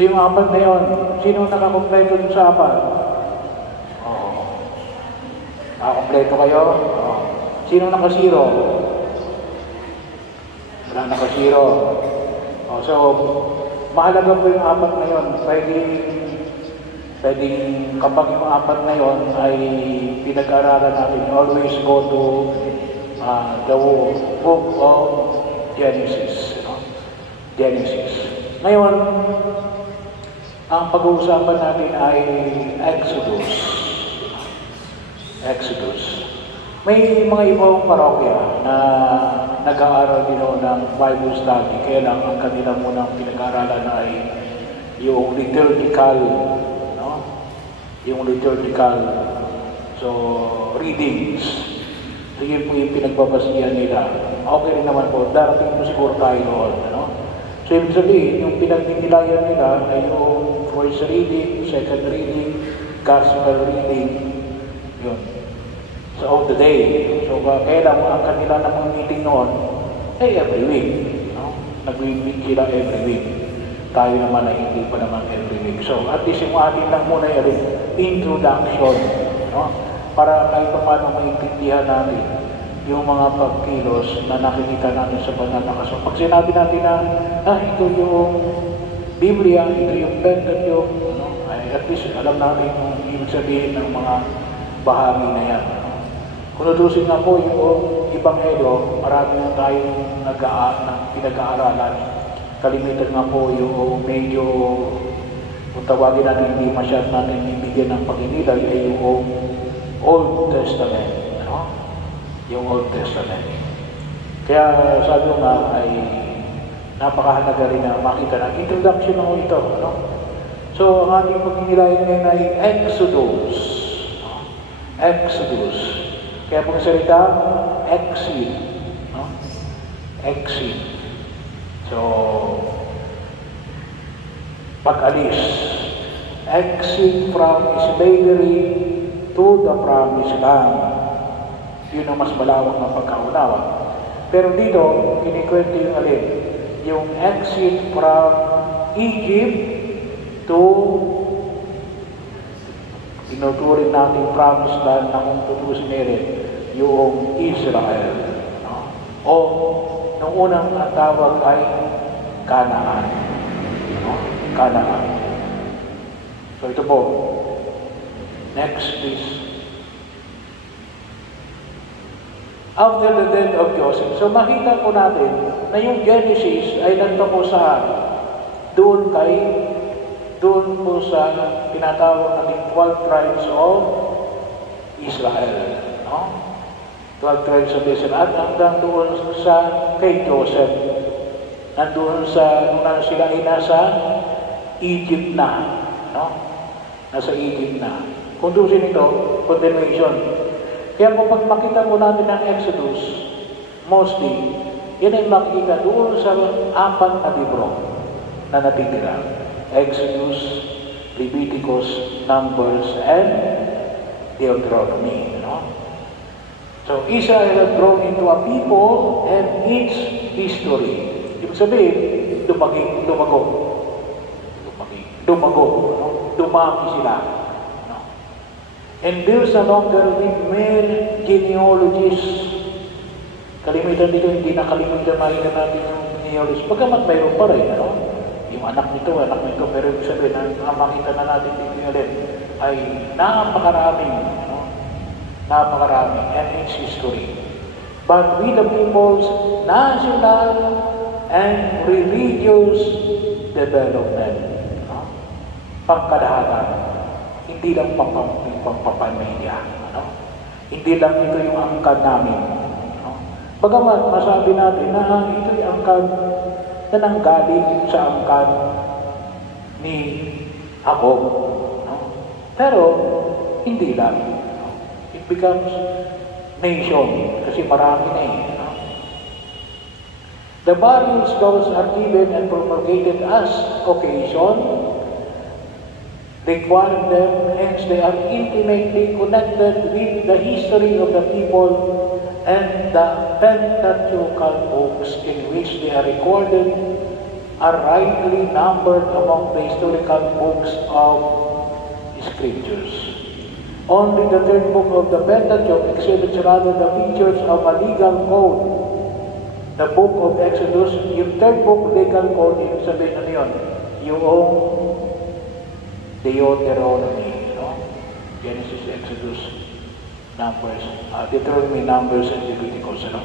So yung apat na yun, sino nakakompleto dun sa apat? Nakakompleto kayo? Sino nakasiro? Wala nakasiro. So, mahalaga po yung apat na yun. Pwedeng kapag yung apat na yun ay pinag-aralan natin, always go to the book of Genesis. Genesis. Ngayon, ang pag-uusapan natin ay Exodus. Exodus. May mga ibang parokya na nag-aaral din ng Bible study, kaya lang ang kanila munang pinag-aaralan ay yung liturgical, no? Yung liturgical, so readings. So yun po yung pinagbabasihan nila. Okay rin naman po, darating po siguro tayo noon, no? So ibig sabihin, yung pinagtitilayan nila ay yung first reading, second reading, gospel reading, yun. So, of the day. So, kaya lang ang kanila namang meeting noon ay every week. No? Nag-meet sila every week. Tayo naman ay hindi pa naman every week. So, at least yung atin lang muna yung introduction. No? Para kahit pa paano maintindihan natin yung mga pagkilos na nakikita natin sa banal na kaso. Pag sinabi natin na, ito yung Biblia, ito yung Pentateuch, no? Ay, at least alam natin yung ibig sabihin ng mga bahagi na yan. Kung natusin na po yung Ebanghelyo, marami na tayong pinag-aaralan. Kalimitan nga po yung medyo, kung tawagin natin, hindi masyad natin ibigyan ng pag-inilay ay yung Old Testament. No? Yung Old Testament. Kaya sabi ko nga ay napakahalaga rin na makita na introduction ng ito. No? So, ang ating pag-inilay ngayon ay Exodus. No? Exodus. Kaya pong salita, exit. No? Exit. So, pag-alis. Exit from slavery to the promised land. Yun ang mas malawak na pagkaunawa. Pero dito, kinikwento yung alin. Yung exit from Egypt to tinuturing natin promised land na kung tutusin rin yung Israel. No? O nung unang tawag ay Canaan. No? Canaan. So ito po. Next please. After the death of Joseph. So makita po natin na yung Genesis ay nagtapos sa doon po sa tinatawag natin 12 tribes of Israel. No? 12 tribes of Israel. At hanggang doon sa kay Joseph. Nandun nung sila ay nasa Egypt na. No? Nasa Egypt na. Kung doon ito, continuation. Kaya po pag makita mo natin ang Exodus, mostly, yan ay makikita doon sa 4 na libro na natitira. Exodus, Leviticus, Numbers, and Deuteronomy. No? So, Israel had grown into a people and its history. Ibig sabihin, dumago. No? Dumami sila. No? And there's no longer with mere genealogies. Kalimitan dito, hindi nakalimutan makita natin yung genealogies. Pagkamat mayroon pa rin, no? Yung anak nito, pero ibig sabihin, ang makita na natin dito ngayon ay napakaraming, no? Napakaraming, and its history. But with the people's national and religious development, no? Pagkadahatan, hindi lang pampapamilya, no? Hindi lang ito yung angkan namin, no? Bagamat masabi natin na ito yung angkan na nanggaling sa angkan ni Jacob. No? Pero, hindi lang. No? It becomes nation, kasi marami na eh. No? The various laws are given and promulgated as occasion, require them, hence they are intimately connected with the history of the people and the Pentateuchal books in which they are recorded are rightly numbered among the historical books of Scriptures. Only the third book of the Pentateuch exhibits rather the features of a legal code. The book of Exodus, yung third book legal code, yung sabihin ano yun? Yung Deuteronomy, no? Genesis, Exodus, Numbers, Deuteronomy, Numbers, and Leviticus, no?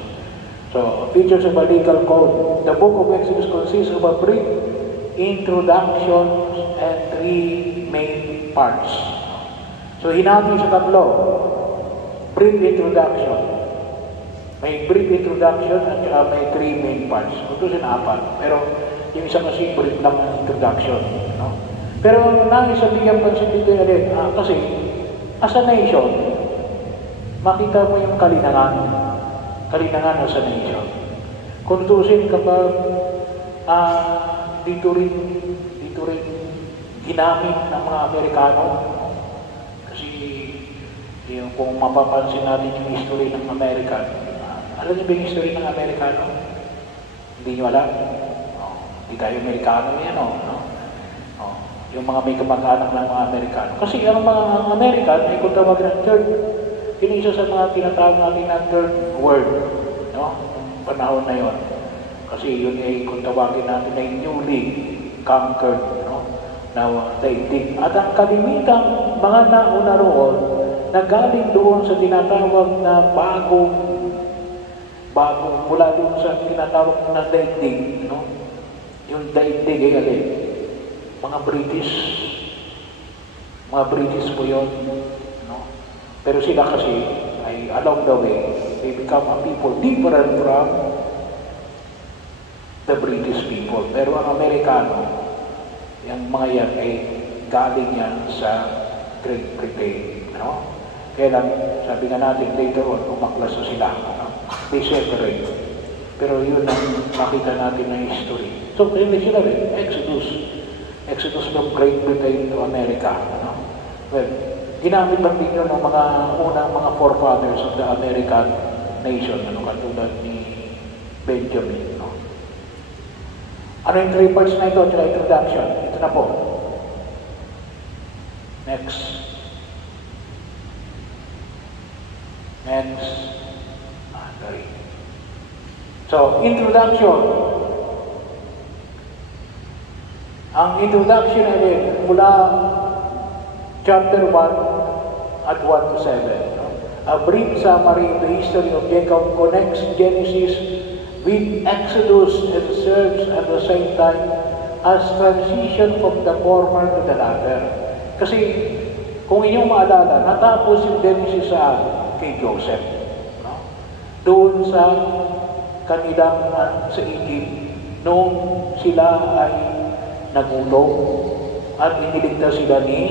So, features of a legal code. The book of Exodus consists of a brief introduction and three main parts. So, hinati sa tatlo. Brief introduction. May brief introduction at may three main parts. Kung ito apat. Pero, yung isa kasi brief lang ang introduction. No? Pero, nangis sa bigyan pansin dito ulit. Kasi, as a nation, makita mo yung kalinangan as a nation. Kung tutusin kapag dito rin ginamit ng mga Amerikano, kasi yung, kung mapapansin natin yung history ng American, alam niyo ba yung history ng Amerikano? Hindi niyo alam? Hindi tayo Amerikano yan, no? Yung mga may kamag-anak ng mga Amerikano. Kasi ang mga American ay kung tawag ng third, yun isa sa mga tinatawag natin na third world, no? Yung panahon na yon. Kasi yun ay kung tawagin natin ay newly conquered, no? Na daigdig. At ang kalimitang mga nauna roon na galing doon sa tinatawag na bagong mula doon sa tinatawag na daigdig, no? Yung daigdig ay alin? Mga British po yun, no? Pero sila kasi ay along the way, they become a people different from the British people. Pero ang Amerikano, yung mga yan ay galing yan sa Great Britain, no? Kaya lang, sabi nga natin later on, umaklas na sila, no? They separate. Pero yun ang makita natin na history. So, kaya sila rin, Exodus from Great Britain to America. No? Well, ginamit lang din yun ng mga unang mga forefathers of the American nation, ano, katulad ni Benjamin. No? Ano yung three parts na ito at introduction? Ito na po. Next. Sorry. So, introduction. Ang introduction ay mula chapter 1 at 1 to 7. A brief summary of the history of Jacob connects Genesis with Exodus and serves at the same time as transition from the former to the latter. Kasi kung inyong maalala, natapos yung Genesis kay Joseph. No? Doon sa kanilang sa Egypt, noong sila ay nagulong at iniligtas sila ni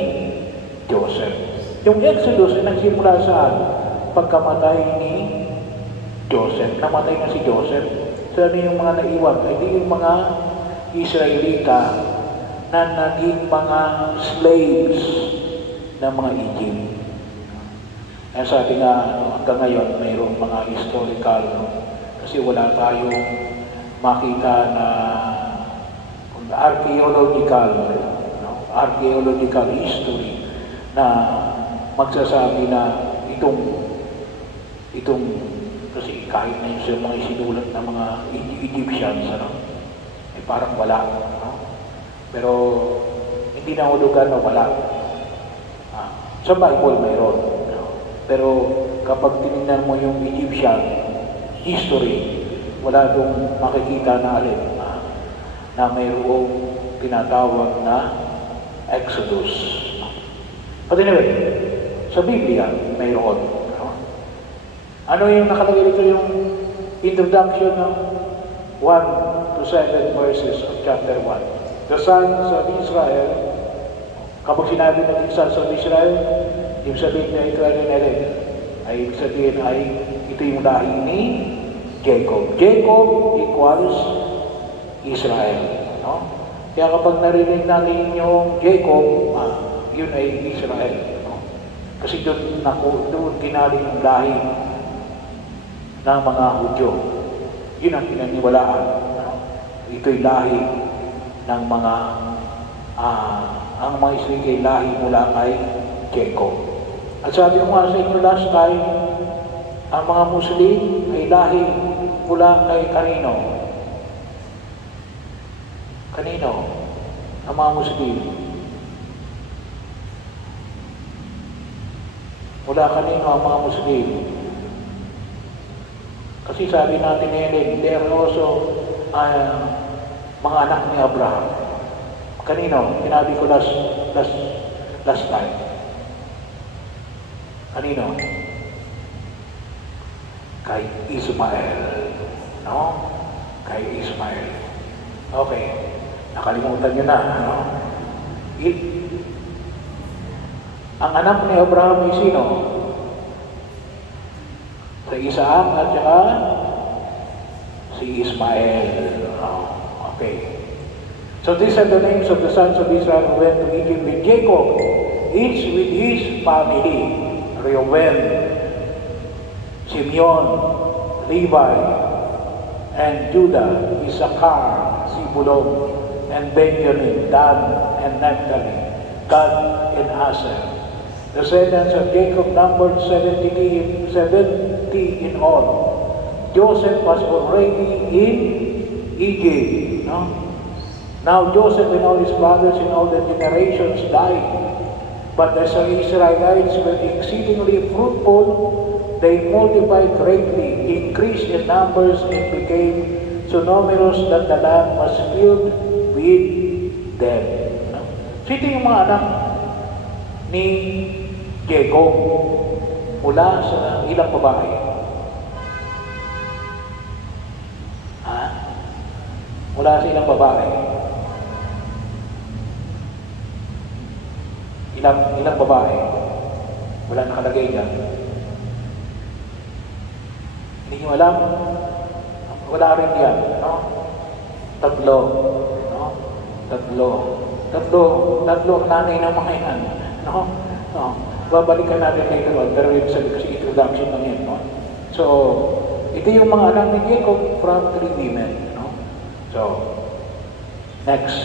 Joseph. Yung Exodus ay nagsimula saan? Pagkamatay ni Joseph. Namatay na si Joseph. Sabi yung mga naiwan, ay di yung mga Israelita na naging mga slaves ng mga Egypt. Kaya sabi nga, hanggang ngayon, mayroong mga historical, kasi wala tayong makita na archaeological history na magsasabi na itong kasi kahit na yung mga isinulat ng mga Egyptians, ay parang wala. Pero hindi na hulugan na wala. Sa Bible mayroon. Pero kapag tinignan mo yung Egyptian history, wala dong makikita na alin na mayroong tinatawag na Exodus. But anyway, sa Biblia, mayroon. Ano yung nakalagay dito yung introduction ng 1 to 7 verses of chapter 1. The sons of Israel, kapag sinabi natin sons of Israel, ibig sabihin na ito ay ibig sabihin ay ito yung lahi ni Jacob. Jacob equals Israel. No? Kaya kapag narinig natin yung Jacob, yun ay Israel. No? Kasi doon ginaling yung lahi ng mga Hudyo. Yun ang pinaniwalaan. No? Ito'y lahi ng mga ang mga Israeli lahi mula kay Jacob. At sabi ko nga sa inyo last time, ang mga Muslim ay lahi mula kay kanino? Kanino? Ang mga Muslim. Mula kanino ang mga Muslim? Kasi sabi natin ngayon, they are also mga anak ni Abraham. Kanino? Sinabi ko last time. Kanino? Kay Ismael. No? Kay Ismael. Okay. Nakalimutan nyo na. No? Ang anak ni Abraham ay sino? Sa Isaac at saka si Ismael. Oh, okay. So these are the names of the sons of Israel who went to Egypt with Jacob, each with his family. Reuben, Simeon, Levi, and Judah, Issachar, Zebulun, and Benjamin, Dan, and Naphtali, Gad, and Asher. The descendants of Jacob numbered 70 in all. Joseph was already in Egypt. No? Now Joseph and all his brothers in all the generations died. But as the Israelites were exceedingly fruitful, they multiplied greatly, increased in numbers, and became so numerous that the land was filled with them. No? So ito yung mga anak ni Jacob mula sa ilang babae. Mula sa ilang babae. Ilang babae. Wala nakalagay dyan. Hindi nyo alam? Wala rin yan. No? Tatlo. No? Tatlo ang nanay ng mga yan. No? No? Babalikan natin later on, pero yung sabi kasi introduction lang yan. No? So, ito yung mga anak ni Jacob from 3 women. No? So, next.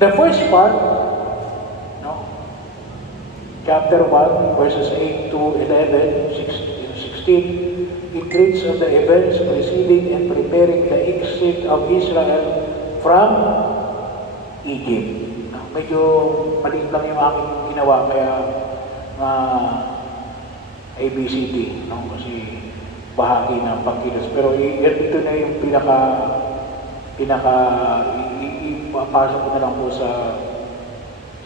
The first part, no? Chapter 1, verses 8 to 11, 16, it reads of the events preceding and preparing the exit of Israel from Egypt. Medyo maliit lang yung aking ginawa, kaya ABCD, no? Kasi bahagi ng pagkilos. Pero ito na yung ipapasok ko na lang po sa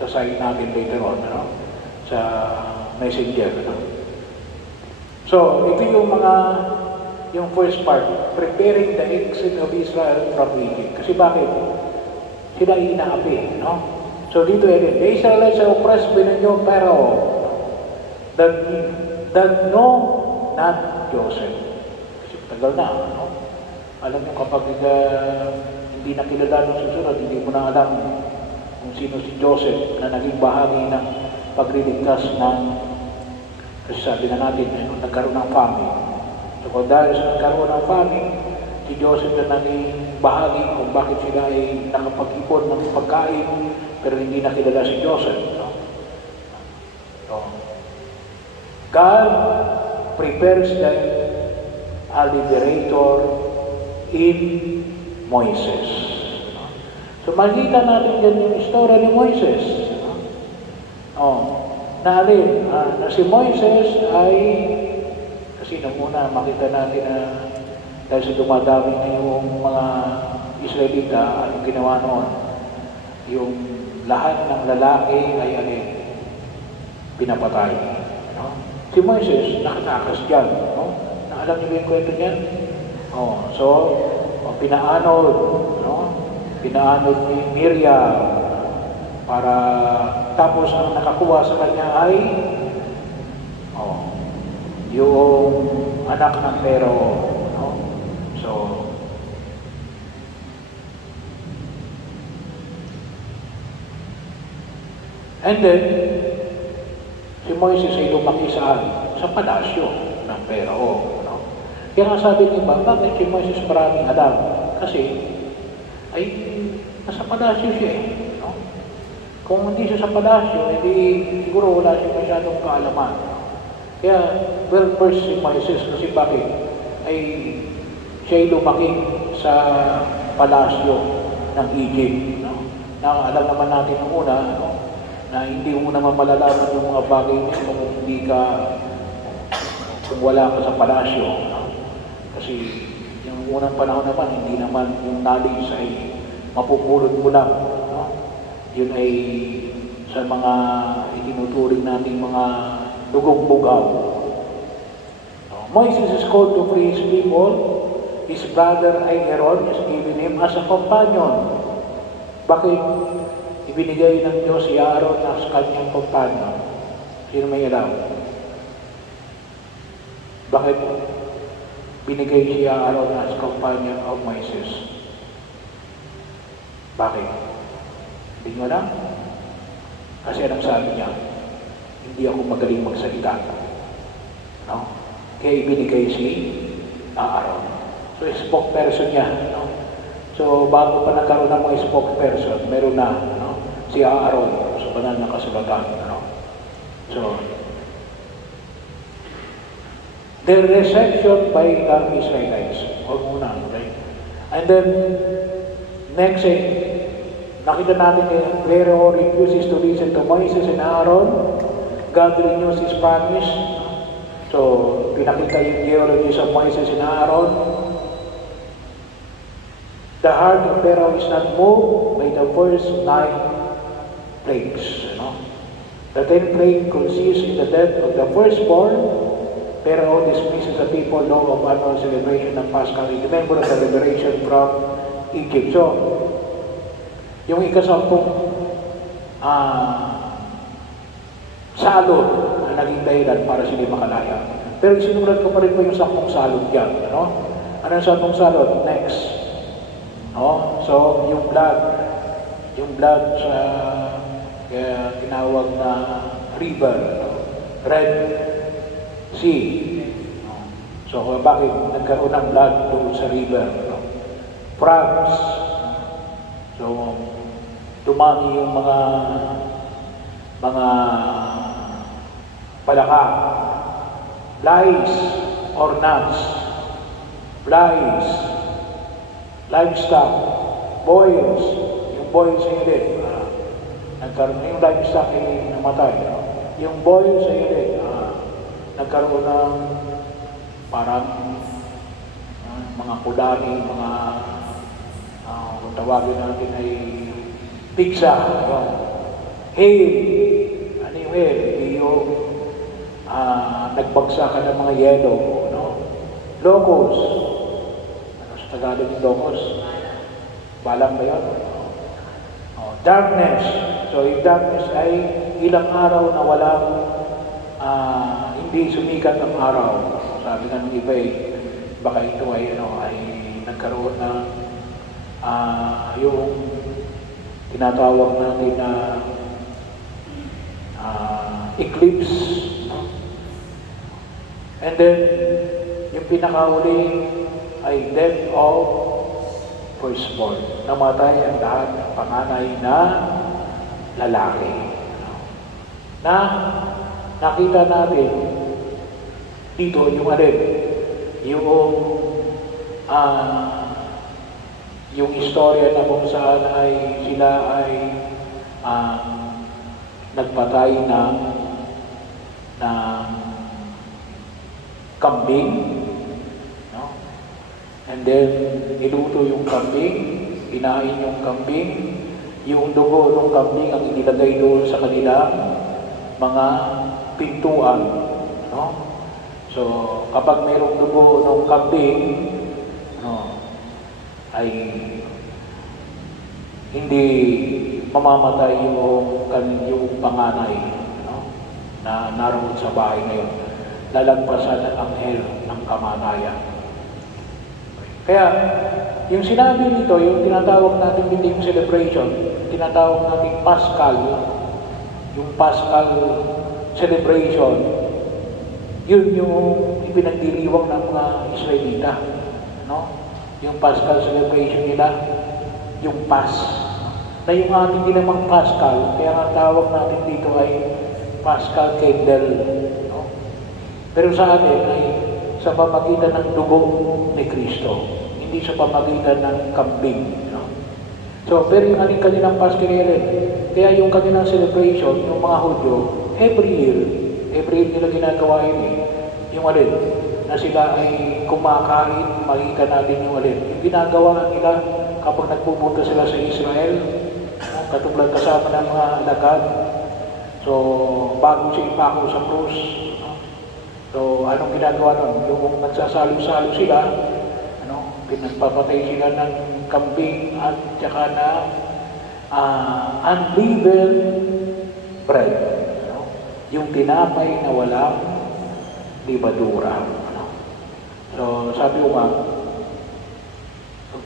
site natin later on, no? Sa messenger. No? So, ito yung first part, preparing the exit of Israel from Egypt. Kasi bakit? Sila inaapi, no? So dito again, the Israelites are oppressed by the new Pharaoh that know not Joseph. Kasi tagal na, no? Alam mo kapag hindi na kilala ng susunod, hindi mo na alam kung sino si Joseph na naging bahagi ng pagliligtas ng, kasi sabi na natin, nagkaroon ng famine. So kung dahil sa nagkaroon ng famine, si Joseph na naging bahagi kung bakit sila ay nakapag-ipon ng pagkain, pero hindi nakilala si Joseph. No? So, God prepares the liberator in Moises. No? So, makikita natin dyan yung istorya ni Moises. No? Na si Moises ay, kasi nung una makita natin na dahil sa dumadami na yung mga Israelita, anong ginawa noon? Yung lahat ng lalaki ay pinapatay. No? Si Moises, nakatakas dyan. No? Naalam niyo ba yung kwento niya? Oh, so, pinaanod. No? Pinaanod ni Miriam para tapos ang nakakuha sa kanya ay yung anak ng Pharaoh. No? So, and then, si Moises ay lumaki sa palasyo ng Pharaoh. No? Kaya nga sabi ni Iba, bakit si Moises maraming alam? Kasi ay nasa palasyo siya eh. No? Kung hindi siya sa palasyo, hindi siguro wala siya masyadong kaalaman. Kaya well-versed si Moises kasi bakit? Ay siya'y lumaki sa palasyo ng Egypt. No? Na alam naman natin noong una, no? Na hindi mo naman malalaman yung mga bagay niya kung wala ka sa palasyo. No? Kasi yung unang panahon naman, hindi naman yung knowledge ay mapupulot mo lang. No? Yun ay sa mga itinuturing nating mga dugong bugaw. No? Moses is called to free his people. His brother Aaron is given him as a companion. Bakit ibinigay ng Diyos si Aaron as kanyang companion? Sino may alam? Bakit binigay si Aaron as companion of Moses? Bakit? Hindi nyo alam? Kasi anong sabi niya? Hindi ako magaling magsalita. No? Kaya ibinigay si Aaron. So, spokesperson niya. No? So, bago pa nagkaroon ng mga spokesperson, meron na no? Si Aaron sa banal na kasulatan. No? So, their reception by the Israelites. Huwag muna. Okay? And then, next, nakita natin yung Pharaoh refuses to listen to Moses and Aaron. God renews His promise. So, pinakita yung genealogies of Moses and Aaron. The heart of Pharaoh is not moved by the first 9 plagues. No? The 10th plague consists in the death of the firstborn. Pharaoh dismisses the people law of annual celebration ng Paschal. Remember the liberation from Egypt. So, yung ikasampung salot na naging dahilan para sila makalaya. Pero isinulat ko pa rin po yung 10 salot dyan. Ano? Ano yung 10 salot? Next. No? So, yung blood sa kaya tinawag na river, no? Red Sea. No? So, bakit nagkaroon ng blood doon sa river? No? Frogs. So, dumami yung mga palaka. Flies or gnats. Flies. Livestock, boils, yung boils ay hindi. Nagkaroon yung livestock ay namatay. No? Yung boils ay hindi. Nagkaroon ng parang mga kulani, mga kung tawagin natin ay pigsa. No? Hail. Ano yung hail? Hindi yung nagbagsakan ng mga yelo. No? Locust. Tagalog yung locos. Balang ba yun? Darkness. So, yung darkness ay ilang araw na walang hindi sumikat ng araw. Sabi nga ng iba baka ito ay nagkaroon ng yung tinatawag natin na eclipse. And then, yung pinakauli ay death of firstborn. Namatay ang lahat ng panganay na lalaki. Na nakita natin dito yung yung istorya na kung saan ay sila ay nagpatay ng kambing. And then, niluto yung kambing, kinain yung kambing, yung dugo ng kambing ang inilagay doon sa kanilang mga pintuan. No? So, kapag mayroong dugo ng kambing, ay hindi mamamatay yung panganay na naroon sa bahay ngayon. Lalagpasan ang anghel ng kamatayan. Kaya, yung sinabi nito, yung tinatawag natin yung celebration, tinatawag natin Paschal, yung Paschal celebration, yun yung ipinagdiriwang ng mga Israelita. No? Yung Paschal celebration nila, yung Pasch, na yung ating ginamang Paschal, kaya nga tawag natin dito ay Paschal Candle. No? Pero sa atin ay sa pamagitan ng dugo ni Kristo, hindi sa pamagitan ng kambing. No? So, pero yung kanilang Paschal rin, kaya yung kanilang celebration, yung mga Hudyo, every year nila ginagawa yun eh. Yung alin, na sila ay kumakain, makita natin yung alin. Yung ginagawa nila kapag nagpupunta sila sa Israel, katulad kasama ng mga alagad. So, bago siya ipako sa krus. So, anong ginagawa nun? Yung nagsasalo-salo sila, pinagpapatay sila ng kambing at saka na unleavened bread. Yung tinapay na walang libadura. So, sabi ko nga,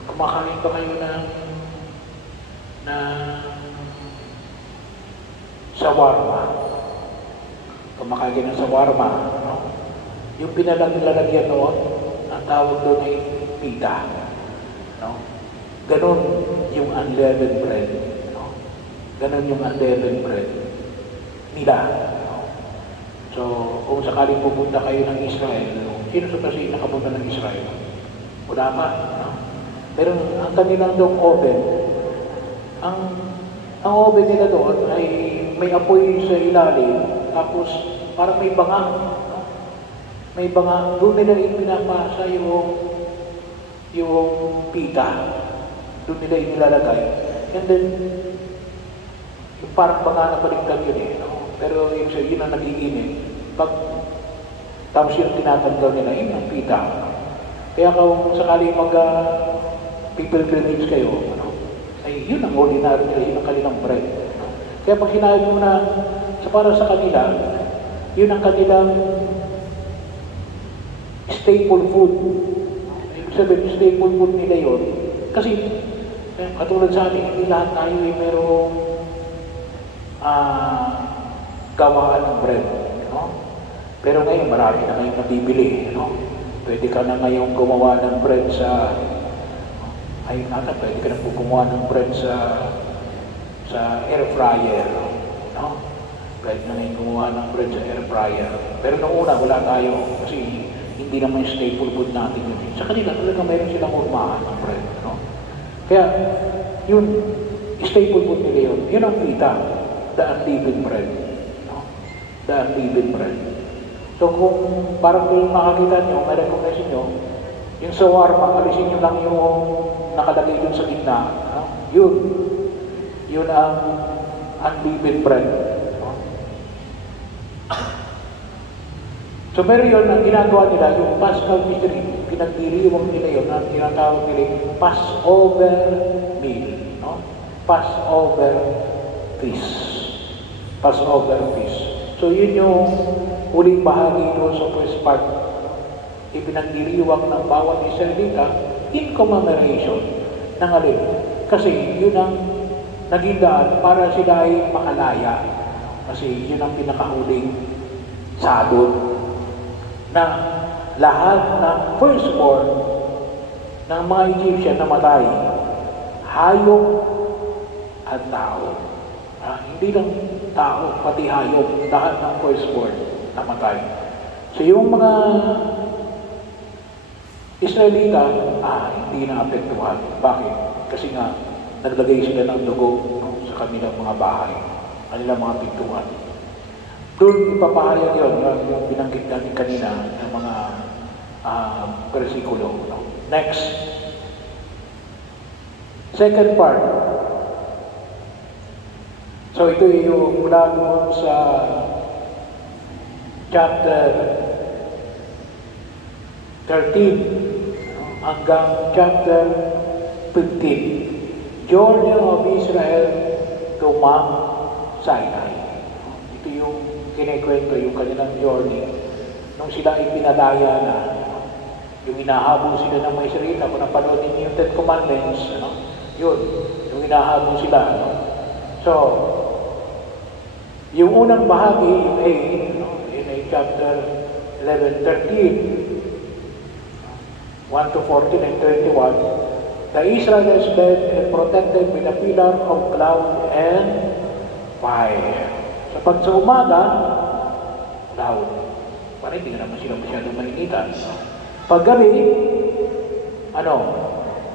kumakain pa kayo ng shawarma. Kumakain ng shawarma. No? Yung pinalalagyan noon, ang tawag doon ay pita. No? Ganon yung unleavened bread. No? Ganon yung unleavened bread nila. No? So, kung sakaling pupunta kayo ng Israel, sino sa kasi nakapunta ng Israel? Wala pa. No? Pero ang kanilang doong oven, ang oven nila doon ay may apoy sa ilalim, tapos parang may banga. No? May banga, doon nila ipinapasa yung pita. Doon nila inilalagay. And then, yung parang banga na baligtad yun eh. No? Pero yun ang nagiginit. Tapos yung tinatanggal nila, yun ang pita. Kaya kung sakali mag-pilgrimage kayo, ay yun ang ordinary nila, yun ang kanilang bread. Kaya pag sinabi mo na para sa kanila, yun ang kanilang staple food. Ibig sabihin, staple food nila yun. Kasi, katulad sa atin, hindi lahat tayo ay merong gawaan ng bread. No? Pero ngayon, marami na ngayong nabibili. No? Pwede ka na ngayong gumawa ng bread sa ayun natin, pwede ka na po gumawa ng bread sa air fryer. No? Pwede na ngayon gumawa ng bread sa air fryer. Pero nung una, wala tayo. Kasi hindi naman yung staple food natin yun. Sa kanila, talaga mayroon silang urmahan ng bread. No? Kaya, yun, staple food nila yun. Yun ang pita. The unleavened bread. No? The unleavened bread. So kung parang kung makakita nyo, may recognition nyo, yung shawarma, alisin nyo lang yung nakalagay dun sa gitna. No? Yun ang unleavened bread. No? So meron yun, ang ginagawa nila, yung Paschal mystery, pinagdiriwang nila yun, ang tinatawag nila yung Passover meal. No? Passover feast. Passover feast. So yun yung huling bahagi doon sa first part. Ipinagdiriwang ng bawat Israelita in commemoration ng alin. Kasi yun ang naging daan para sila ay makalaya. Kasi yun ang pinakahuling sadot na lahat ng firstborn ng mga Egyptian na matay, hayop at tao. Hindi lang tao, pati hayop, lahat ng firstborn namatay. So yung mga Israelita, hindi na apektuhan. Bakit? Kasi nga, naglagay sila ng dugo sa kanilang mga bahay, kanilang mga pintuan. Doon ipapahayag yun, yung binanggit natin kanina ng mga versikulo. No? Next. Second part. So ito yung mula doon sa chapter 13 hanggang chapter 15. Journey of Israel to Mount Sinai. Ito yung kinikwento, yung kanilang journey. Nung sila ay pinalaya na, yung hinahabol sila ng mga Israelita, kung napanood ninyo yung Ten Commandments, yun, yung hinahabol sila. So, yung unang bahagi, yung A, yun ay chapter 11, 13, 1 to 14 and 21, The Israelites led and protected with a pillar of cloud and fire. So pag sa umaga, cloud. Parang hindi naman sila masyadong malinitan. Pag gabi,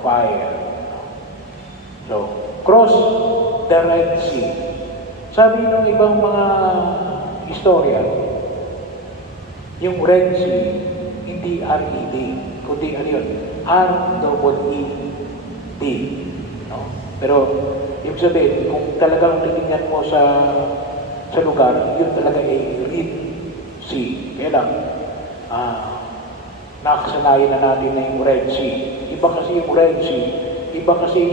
fire. So, cross the Red Sea. Sabi ng ibang mga istorya, yung Red Sea, hindi R-E-D, kundi ano yun? R-E-D. No? Pero, yung sabihin, kung talagang titingnan mo sa lugar, yun talaga ay Red Sea. Kaya lang, nakasanayan na natin na yung Red Sea. Iba kasi yung Red Sea, iba kasi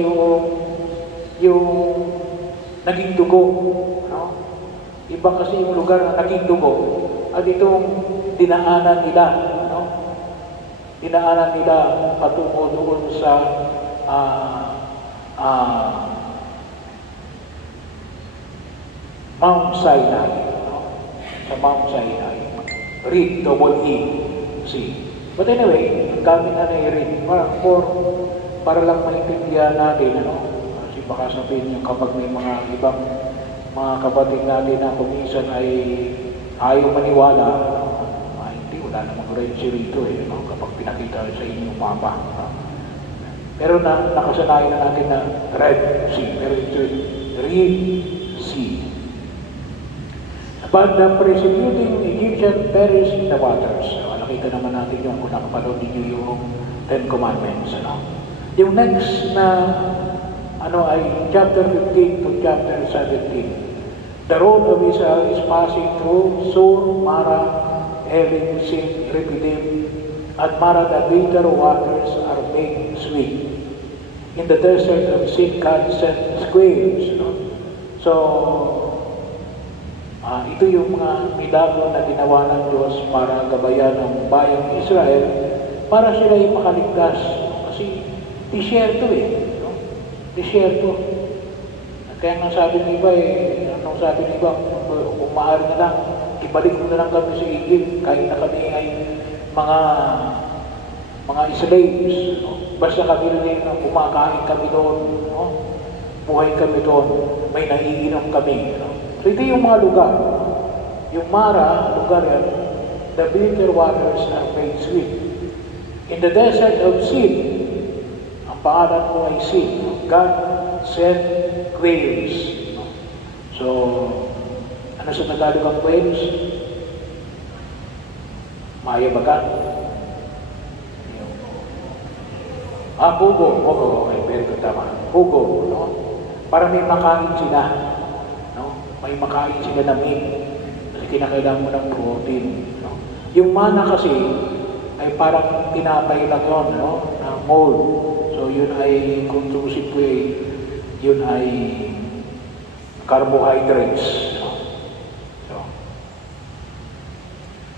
yung naging dugo. No? Iba kasi yung lugar na naging dugo. At itong dinaanan nila, no? Dinaanan nila patungo doon sa Mount Sinai. No? Sa Mount Sinai. Read, E-C. But anyway, ang gamit na i-read para lang maintindihan natin, kasi baka sabihin nyo kapag may mga ibang mga kapatid natin na kuminsan ay ayaw maniwala, hindi, wala namang Red Sea rito kapag pinakita sa inyong mapa. Pero nakasanayan na natin na Red Sea, pero ito Red Sea. But the persecuting Egyptian perished in the waters. Nakita naman natin yung kung nakapanood ninyo yung Ten Commandments. Yung next na ay chapter 15 to chapter 17. The road of Israel is passing through Sur, Mara, Elim, Sin, Rephidim, at Mara the bitter waters are made sweet. In the desert of Sin, God sent quails. So, ito yung mga milagro na ginawa ng Diyos para gabayan ng bayang Israel para sila ay makaligtas. Kasi disyerto disyerto. Kaya nga sabi ng iba kung maaari na lang, ibalik mo na lang kami sa Egypt kahit na kami ay mga slaves. Basta kami rin kumakain kami doon. Buhay kami doon. May naiinom kami. So ito yung mga lugar. Yung Mara, lugar yan, the bitter waters are made sweet. In the desert of Sin, ang pangalan mo ay Sin. God sent quails. So, ano sa Tagalog ang quails? Mayabagan. Pugo. Okay, very good, tama. Pugo, para may makain sila. May makain sila na meat. Kasi kinakailangan mo ng protein. Yung mana kasi ay parang tinapay lang yun, na mold. So yun ay, kung tusin ko yun ay carbohydrates.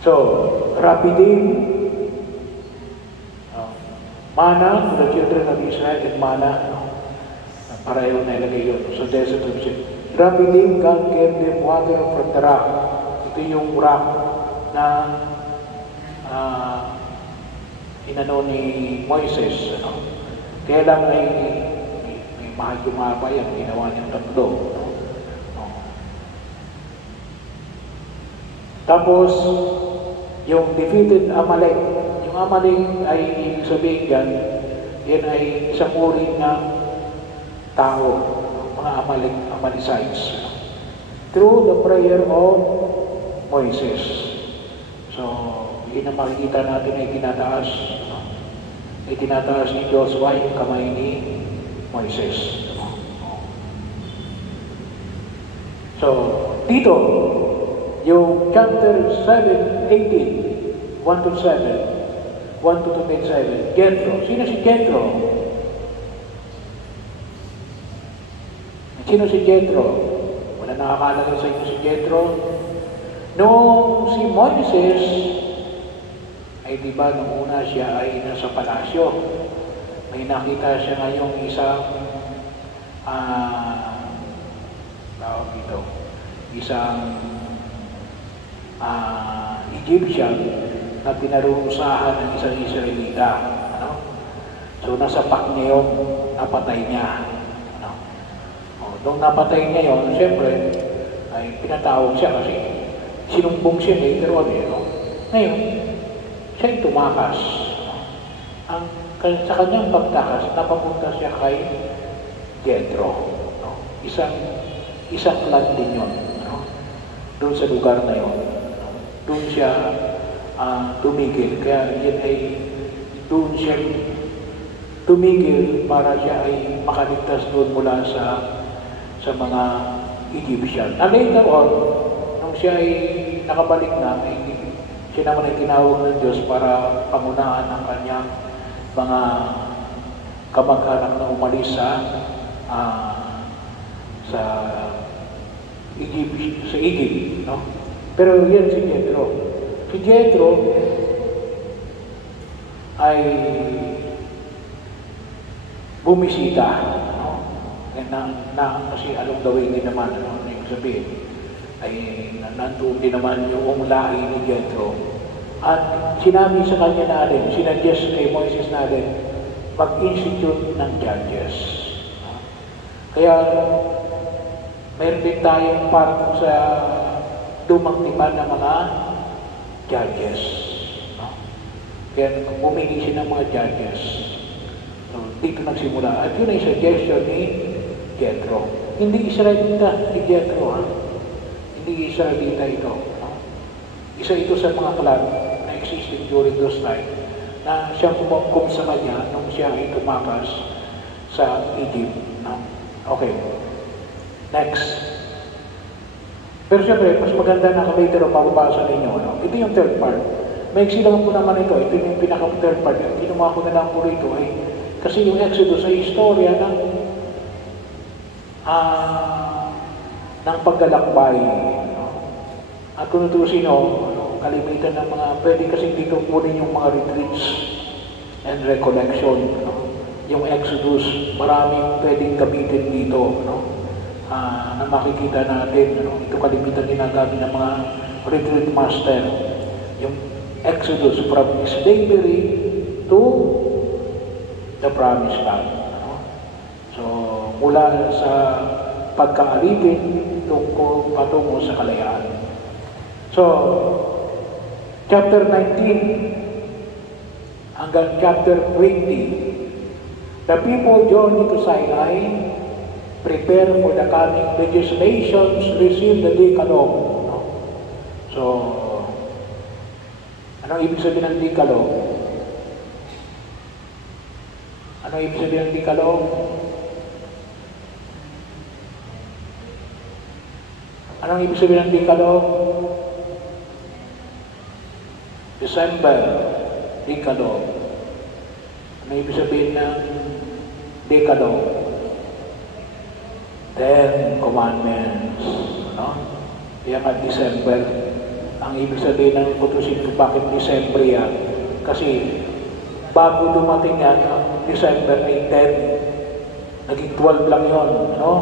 So Rephidim, mana for the children of Israel, and mana, pareho na ilagay yun. So desert of Sin. Rephidim, God gave them water from the rock. Ito yung rock na inano ni Moises. Kaya lang ay may mahal lumabay ang ginawa niyang tatlo. Tapos, yung defeated Amalek. Yung Amalek ay ibig sabihin yan ay isang uri na tao. Mga Amalecites, through the prayer of Moises. So, yun ang makikita natin ay tinataas ni Joshua yung kamay ni Moises. So, dito, yung chapter 7, 18, 1 to 7, 1 to 27, Jethro. Sino si Jethro? Sino si Jethro? Wala nakakalala sa inyo si Jethro. Nung si Moises, ay diba, nung una siya ay nasa palasyo. May nakita siya ngayong isang Egyptian na pinarusahan ng isang Israelita. So nasapak niya yun, napatay niya. Ano? Nung napatay niya yun, siyempre, ay pinatawag siya kasi sinumbong siya later on. Ngayon, siya ay tumakas. Sa kanyang pagtakas, napapunta siya kay Jethro. Isang clan din yun. Doon sa lugar na yun. Doon siya tumigil. Kaya yan ay doon siya tumigil para siya ay makaligtas doon mula sa mga Egyptian. Later on, nung siya ay nakabalik na, siya naman ay tinawag ng Diyos para pangunahan ang kanyang mga kamag-anak na umalis sa Egypt, no? Pero yan si Jethro. Si Jethro ay bumisita, no? Kasi anong gawin din naman, ano yung sabihin, ay nandoon din naman yung lahi ni Jethro. At sinabi sa kanya natin, sinuggest kay Moises natin, mag-institute ng judges. Kaya, mayroon din tayong part sa lumang tipan ng mga judges. Kaya, pumili siya ng mga judges. So, dito nagsimula. At yun ay suggestion ni Jethro. Hindi Israelita si Jethro, ha? Hindi Israelita ito. Isa ito sa mga clan na existing during those time na siya kumangkong sa kanya nung siya ay tumakas sa Egypt. No? Okay. Next. Pero siyempre, mas maganda na later ang mababasa ninyo. No? Ito yung third part. May silang po naman ito. Ito yung pinaka-third part. Kinuha ko na lang po rito ay kasi yung Exodus ay istorya ng paglalakbay. No? At kung tutusin kalimitan ng mga, pwede kasi dito kunin yung mga retreats and recollection. No? Yung Exodus, maraming pwedeng gamitin dito. No? Na makikita natin. No? Ito kalimitan ginagamit ng mga retreat master. Yung Exodus from slavery to the promised land. No? So, mula sa pagkaalipin patungo sa kalayaan. So, chapter 19 hanggang chapter 20, the people journey to Sinai, prepare for the coming legislations, receive the Decalogue. No? So, anong ibig sabihin ng Decalogue? Anong ibig sabihin ng Decalogue? Anong ibig sabihin ng Decalogue? December, Decalogue. Ano ibig sabihin ng Decalogue? 10 Commandments. No? Kaya nga December. Ang ibig sabihin ng kutusin ko, bakit December yan? Kasi bago dumating yan, ang December ay 10. Naging 12 lang yun. No?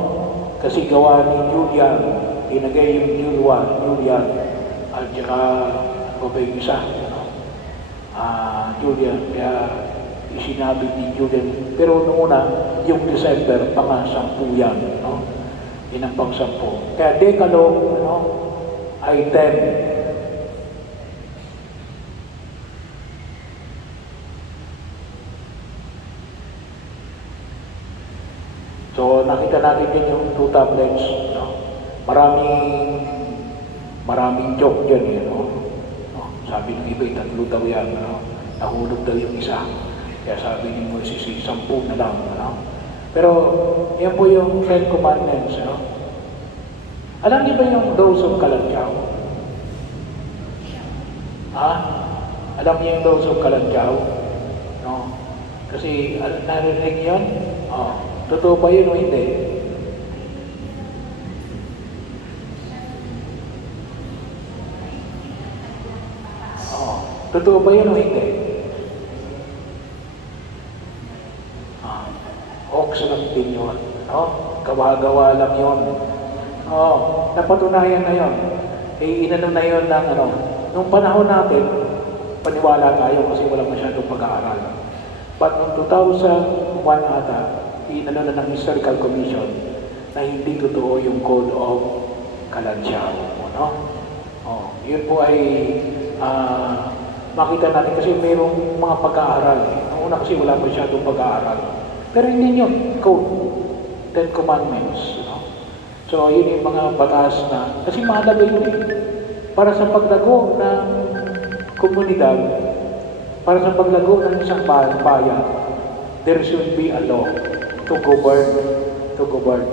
Kasi gawa ni Julian, inagay yung Julian, at saka yung isa. Julian, kaya isinabi ni Julian. Pero noong una, yung December, pang-10 yan. No? Yan ang pang-10. Kaya Decalogue, ay 10. So, nakita natin din yung 2 tablets. No? Maraming joke dyan. Sabi ng iba, 3 daw yan. Nahulog daw yung isa. Kaya sabi ni Moises, 10 na lang. Pero, yan po yung 10 commandments. Alam niyo ba yung laws of Kalantiaw? Alam niyo yung laws of Kalantiaw? No? Kasi, narinig yun? Totoo ba yun o hindi? Totoo ba yun o hindi? Ox lang din yun. Gawa-gawa lang yun. Napatunayan na yun. Inano na yun ng nung panahon natin, paniwala tayo kasi wala masyadong pag-aaral. But noong 2001 ata, inano na ng Historical Commission na hindi totoo yung Code of Kalantiaw. No? Oh, yun po ay makita natin kasi mayroong mga pag-aaral. Noong una kasi wala masyadong pag-aaral. Pero hindi yun, Code, Ten Commandments. No? So, yun yung mga batas na, kasi mahalaga yun eh. Para sa paglago ng komunidad, para sa paglago ng isang bayan, there should be a law to govern.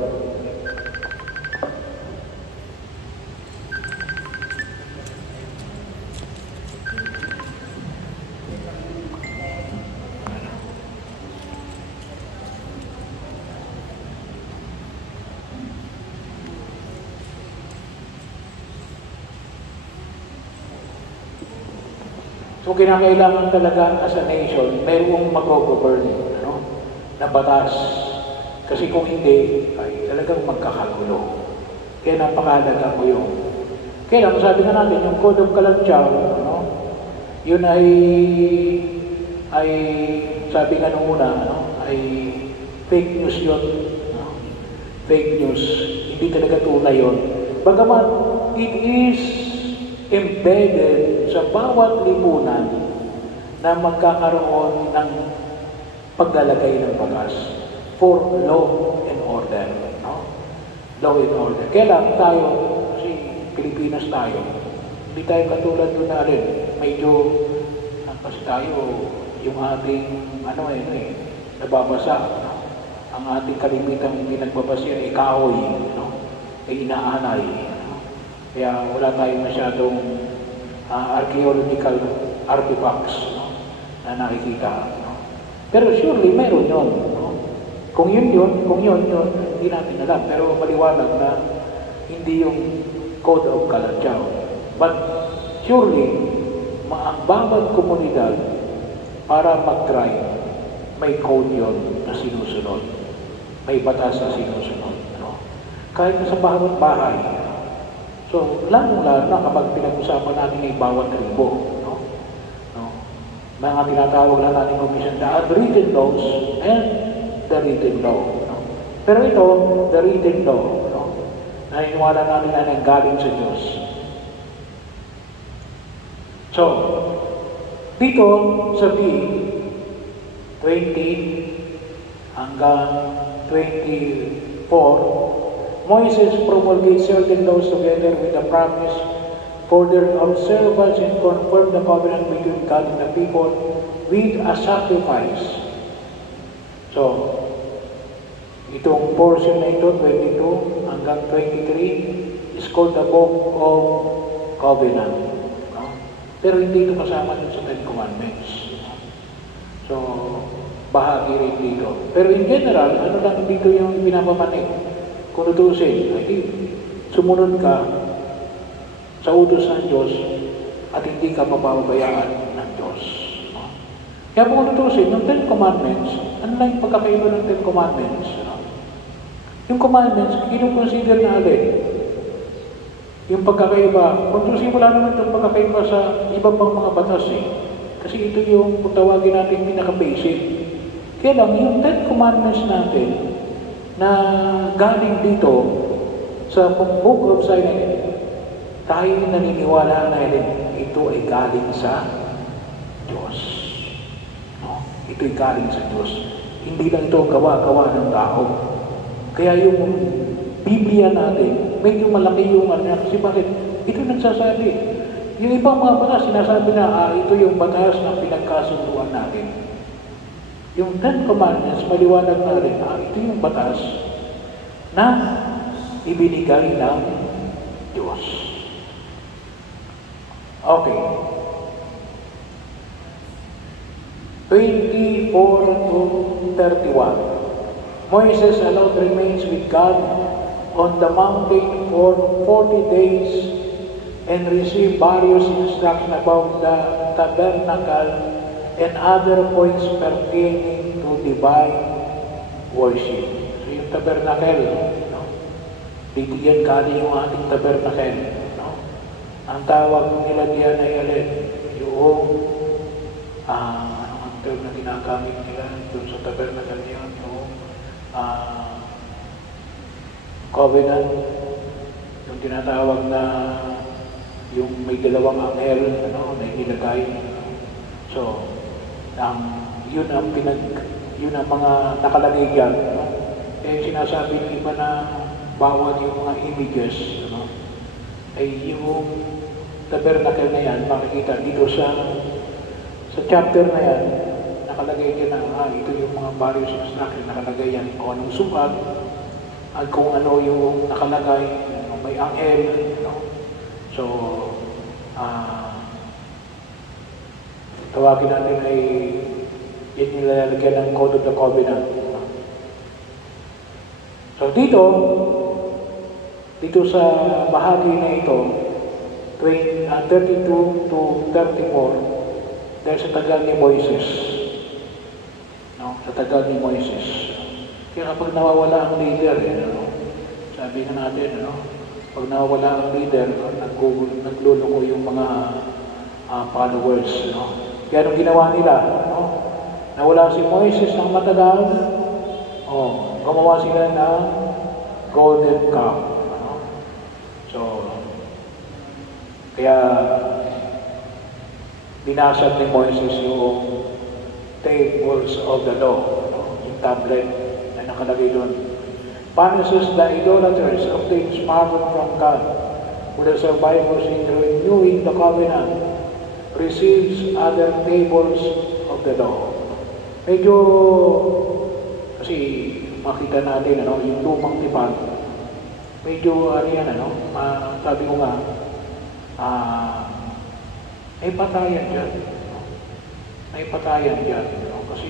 So, kinakailangan talaga as a nation, mayroong mag-govern, ano, na batas. Kasi kung hindi, ay talagang magkakagulo. Kaya napakahalaga ko yun. Kaya lang, sabi nga natin, yung Code of Kalantiaw, ano, yun ay sabi nga nung una, ano, ay fake news yun. No? Fake news. Hindi talaga tunay yun. Bagaman, it is embedded sa bawat lipunan na magkakaroon ng paglalagay ng batas for law and order. No? Law and order. Kaya lang tayo, kasi Pilipinas tayo, hindi tayo katulad doon na rin. Medyo, kasi tayo, yung ating, nababasa. No? Ang ating kalimitang pinagbabasya ay kahoy, no? Ay inaanay. Kaya wala tayong masyadong archaeological artifacts, no, na nakikita. No? Pero surely meron yun. No? Kung yun, hindi natin alam. Pero maliwanag na hindi yung Code of Kalantiaw. But surely, ang bawat komunidad para mag-try, may code yun na sinusunod. May batas na sinusunod. No? Kahit na sa bawat bahay. So, lalong-lalo na kapag pinag-usapan natin ay bawat tribo, no? No? Mga tinatawag na natin commission, the unwritten laws and the written law. No? Pero ito, the written law, no? Naniniwala natin na nanggaling sa Diyos. So, dito sa B, 20 hanggang 24, Moses promulgates certain laws together with the promise for their observance and confirm the covenant between God and the people with a sacrifice. So, itong portion na ito, 22 hanggang 23, is called the Book of Covenant. No? Pero hindi ito kasama dun sa Ten Commandments. So, bahagi rin dito. Pero in general, ano lang dito yung pinapamanig? Kung tutusin, ay sumunod ka sa utos ng Diyos at hindi ka mapapabayaan ng Diyos. No? Kaya kung tutusin, yung Ten Commandments, ano lang yung pagkakaiba ng Ten Commandments? No? Yung Commandments, kinukonsider na alin. Yung pagkakaiba, kung tutusin wala naman itong pagkakaiba sa iba pang mga batas eh. Kasi ito yung kung tawagin natin pinaka-basic. Kaya lang, yung Ten Commandments natin, na galing dito sa Book of Sinai, tayo naniniwala na ito ay galing sa Diyos. No? Ito ay galing sa Diyos. Hindi lang ito gawa-gawa ng tao. Kaya yung Biblia natin, medyo malaki yung kasi bakit? Ito nagsasabi. Yung ibang mga batas, sinasabi na, ito yung batas na pinagkasunduan natin. Yung Ten Commandments, maliwanag na rin, ito yung batas na ibinigay ng Diyos. Okay. 24 to 31. Moses allowed remains with God on the mountain for 40 days and received various instructions about the tabernacle and other points pertaining to divine worship. So yung tabernacle, no? Dito yan galing yung ating tabernacle. No? Ang tawag nila diyan ay alin, yung term na ginagamit nila doon sa tabernacle niya, covenant, yung tinatawag na yung may dalawang anghel na inilagay. So, yun ang mga nakalagay diyan. Eh sinasabi ng iba na bawal yung mga images, ay yung tabernacle na yan, makikita dito sa chapter na yan, nakalagay din na ito yung mga various instructions, nakalagay yan kung anong sukat, at kung ano yung nakalagay, may anghel, So, tawagin natin ay yun nilalagyan ng Code of the Covenant. So dito sa bahagi na ito, 32 to 34, dahil sa tagal ni Moises. Sa tagal ni Moises. Kaya kapag nawawala ang leader, sabi na natin, pag nawawala ang leader, nagluloko yung mga followers. Kaya anong ginawa nila? Nawala si Moises ng matagal, gumawa sila ng golden calf. So, kaya binasag ni Moises yung tables of the law, yung tablet na nakalagay doon. Punishes the idolaters, obtains pardon from God, who the survivors in renewing the covenant, receives other tables of the law. Medyo, kasi makita natin, yung lumang tipan, medyo, sabi ko nga, may patayan dyan. May patayan dyan. Kasi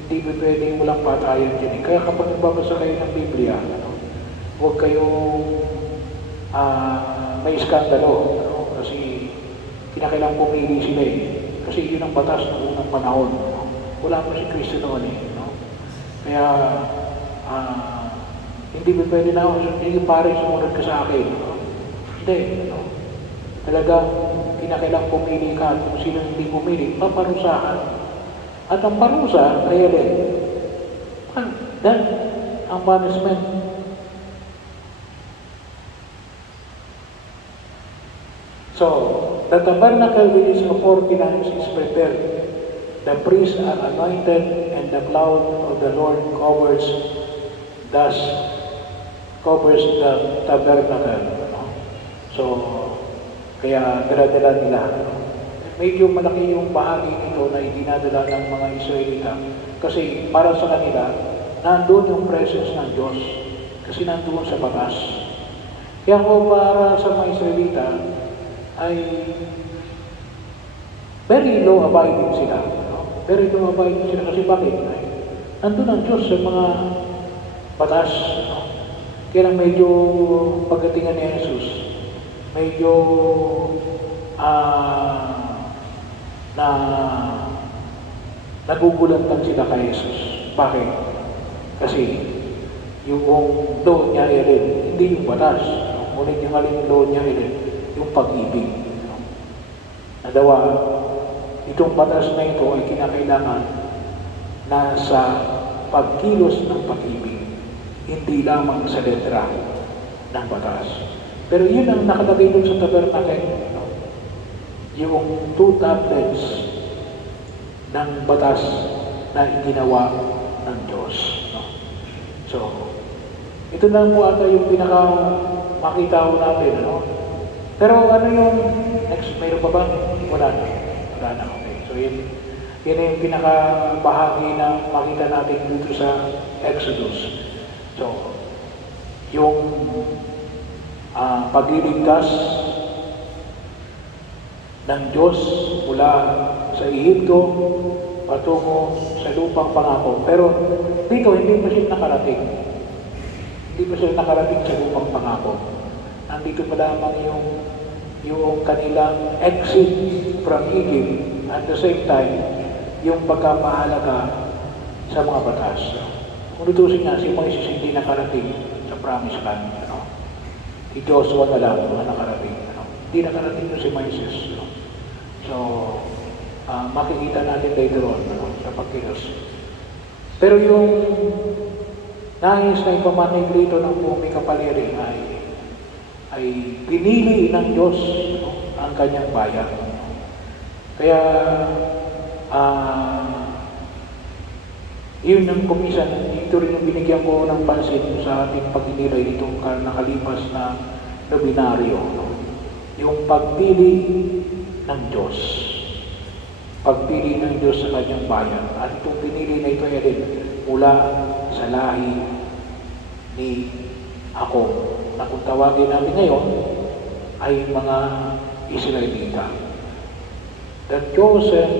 hindi pwede mo lang patayan dyan. Kaya kapag nagbabasa kayo ng Biblia, huwag kayong may iskandalo. Kasi kinakailangan pumili sila Kasi yun ang batas ng unang panahon. Wala pa si Kristo noon Kaya, hindi pwede na hindi pare sumunod ka sa akin. Hindi. Talagang kinakailangan pumili ka at kung sino hindi pumili, paparusahan. At ang parusa, really, ang punishment. So, the tabernacle which is of 40 lines is prepared. The priests are anointed and the cloud of the Lord covers the tabernacle. So, kaya dala-dala nila. Medyo malaki yung bahagi nito na idinadala ng mga Israelita. Kasi para sa kanila, nandun yung presence ng Diyos. Kasi nandun sa batas. Kaya kung para sa mga Israelita, ay very law-abiding sila. Very law-abiding sila. Kasi bakit? Nandun ang Diyos sa mga batas. Kaya lang medyo pagdatingan ni Jesus, medyo nagugulatan sila kay Jesus. Bakit? Kasi yung law niya rin, hindi yung batas. Ngunit yung aling law niya rin, yung pag-ibig. Nadawa, itong batas na ito ay kinakailangan na sa pagkilos ng pag-ibig, hindi lamang sa letra ng batas. Pero yun ang nakalagay doon sa tabernacle. Yung 2 tablets ng batas na ginawa ng Diyos. So, ito lang po ata yung pinaka-makita ko natin. Pero ano yung next? Mayroon pa ba? Wala na. Wala na. Okay. So, yun yung pinaka-bahagi na makita natin dito sa Exodus. So, yung pagliligtas ng Diyos mula sa Ehipto patungo sa lupang pangako. Pero dito, hindi pa sila nakarating. Hindi pa sila nakarating sa lupang pangako. Nandito pa lamang yung kanilang exit from Egypt at the same time, yung pagkapahalaga sa mga batas. Kung lutusin nga, si Moises hindi nakarating sa promised land. Si Joshua na lang nakarating. Hindi nakarating na si Moises. So, makikita natin later on sa pagkilos. Pero yung nais na ipamanhid rito ng buong kapaligiran ay pinili ng Diyos ang kanyang bayan. Kaya yun ang kumisan, ito rin yung binigyan ko ng pansin sa ating pagninilay nitong nakalipas na nobinaryo. Yung pagpili ng Diyos. Pagpili ng Diyos sa kanyang bayan. At itong pinili na ito ay din mula sa lahi ni Jacob. Na kung tawagin namin ngayon ay mga Israelita. The chosen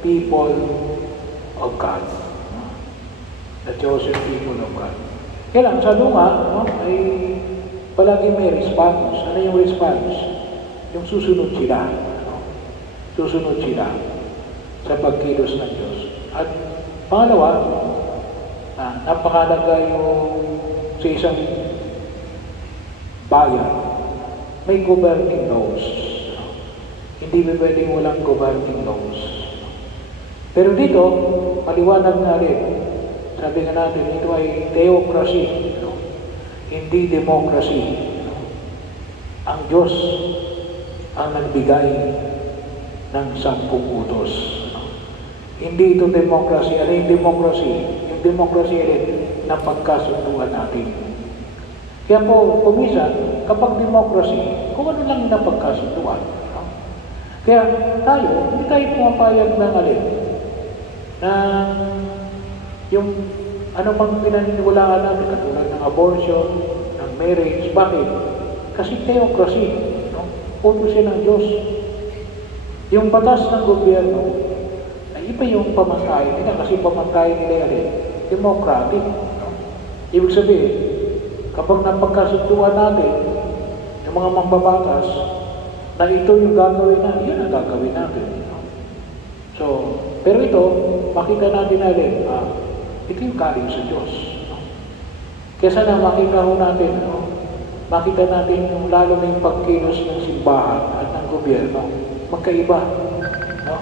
people of God. The chosen people of God. Kaya lang, sa luma, ay palagi may response. Ano yung response? Yung susunod sila. Susunod sila sa pagkilos ng Diyos. At pangalawa, napakalaga yung sa isang bayan, may governing laws. Hindi ba pwedeng walang governing laws? Pero dito, maliwanag na rin. Sabi nga natin, ito ay theocracy, hindi democracy. Ang Diyos ang nagbigay ng 10 utos. Hindi ito democracy. Ano yung democracy? Yung democracy ay na pagkasunduan natin. Kaya po, kumisan, kapag democracy, kung ano lang na pagkasunduan. Kaya tayo, hindi tayo pumapayag ng alin. Na yung ano bang pinaniniwalaan natin, katulad ng abortion, ng marriage. Bakit? Kasi theocracy. Utusin ng Diyos. Yung batas ng gobyerno, ay iba yung pamantayan nila kasi pamantayan nila yan democratic. Ibig sabihin, kapag napagkasunduan natin, yung mga mambabatas, na ito yung gagawin natin, yun ang gagawin natin. So, pero ito, makita natin ito yung galing sa Diyos. Kaya sana makita ho natin, makita natin yung lalo na yung pagkilos ng simbahan at ng gobyerno. Magkaiba. No?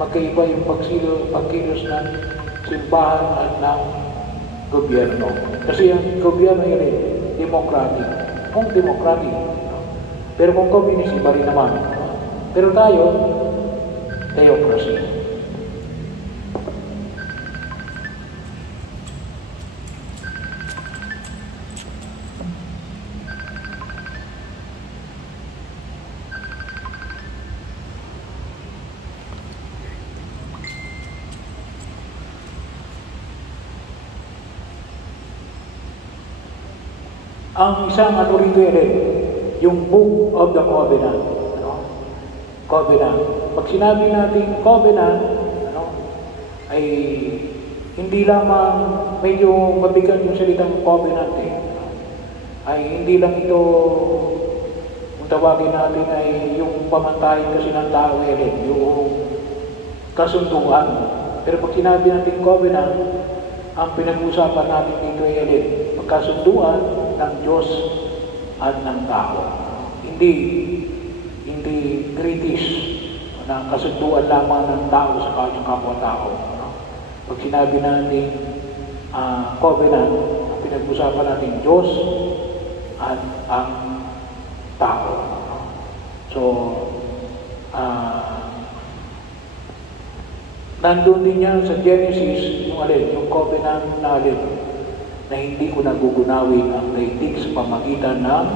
Magkaiba yung pagkilos ng simbahan at ng gobyerno. Kasi ang gobyerno ay democratic. Kung democratic. No? Pero kung communist, iba rin naman. No? Pero tayo, theocracy. Ang isang rito yung Book of the Covenant. Covenant. Pag sinabi natin covenant, ay hindi lamang medyo mabigat yung salitang covenant ay hindi lang ito kung tawagin natin ay yung pamantayan kasi ng tao yung kasunduan. Pero pag sinabi natin covenant, ang pinag-uusapan natin dito ay pagkasunduan ng Diyos at ng tao. Hindi British na kasunduan lamang ng tao sa kanyang kapwa-tao. Pag sinabi natin covenant, pinag-usapan natin Diyos at ang tao. So, nandun din yan sa Genesis, yung covenant na na hindi ko nagugunawin ang daigdig sa pamagitan ng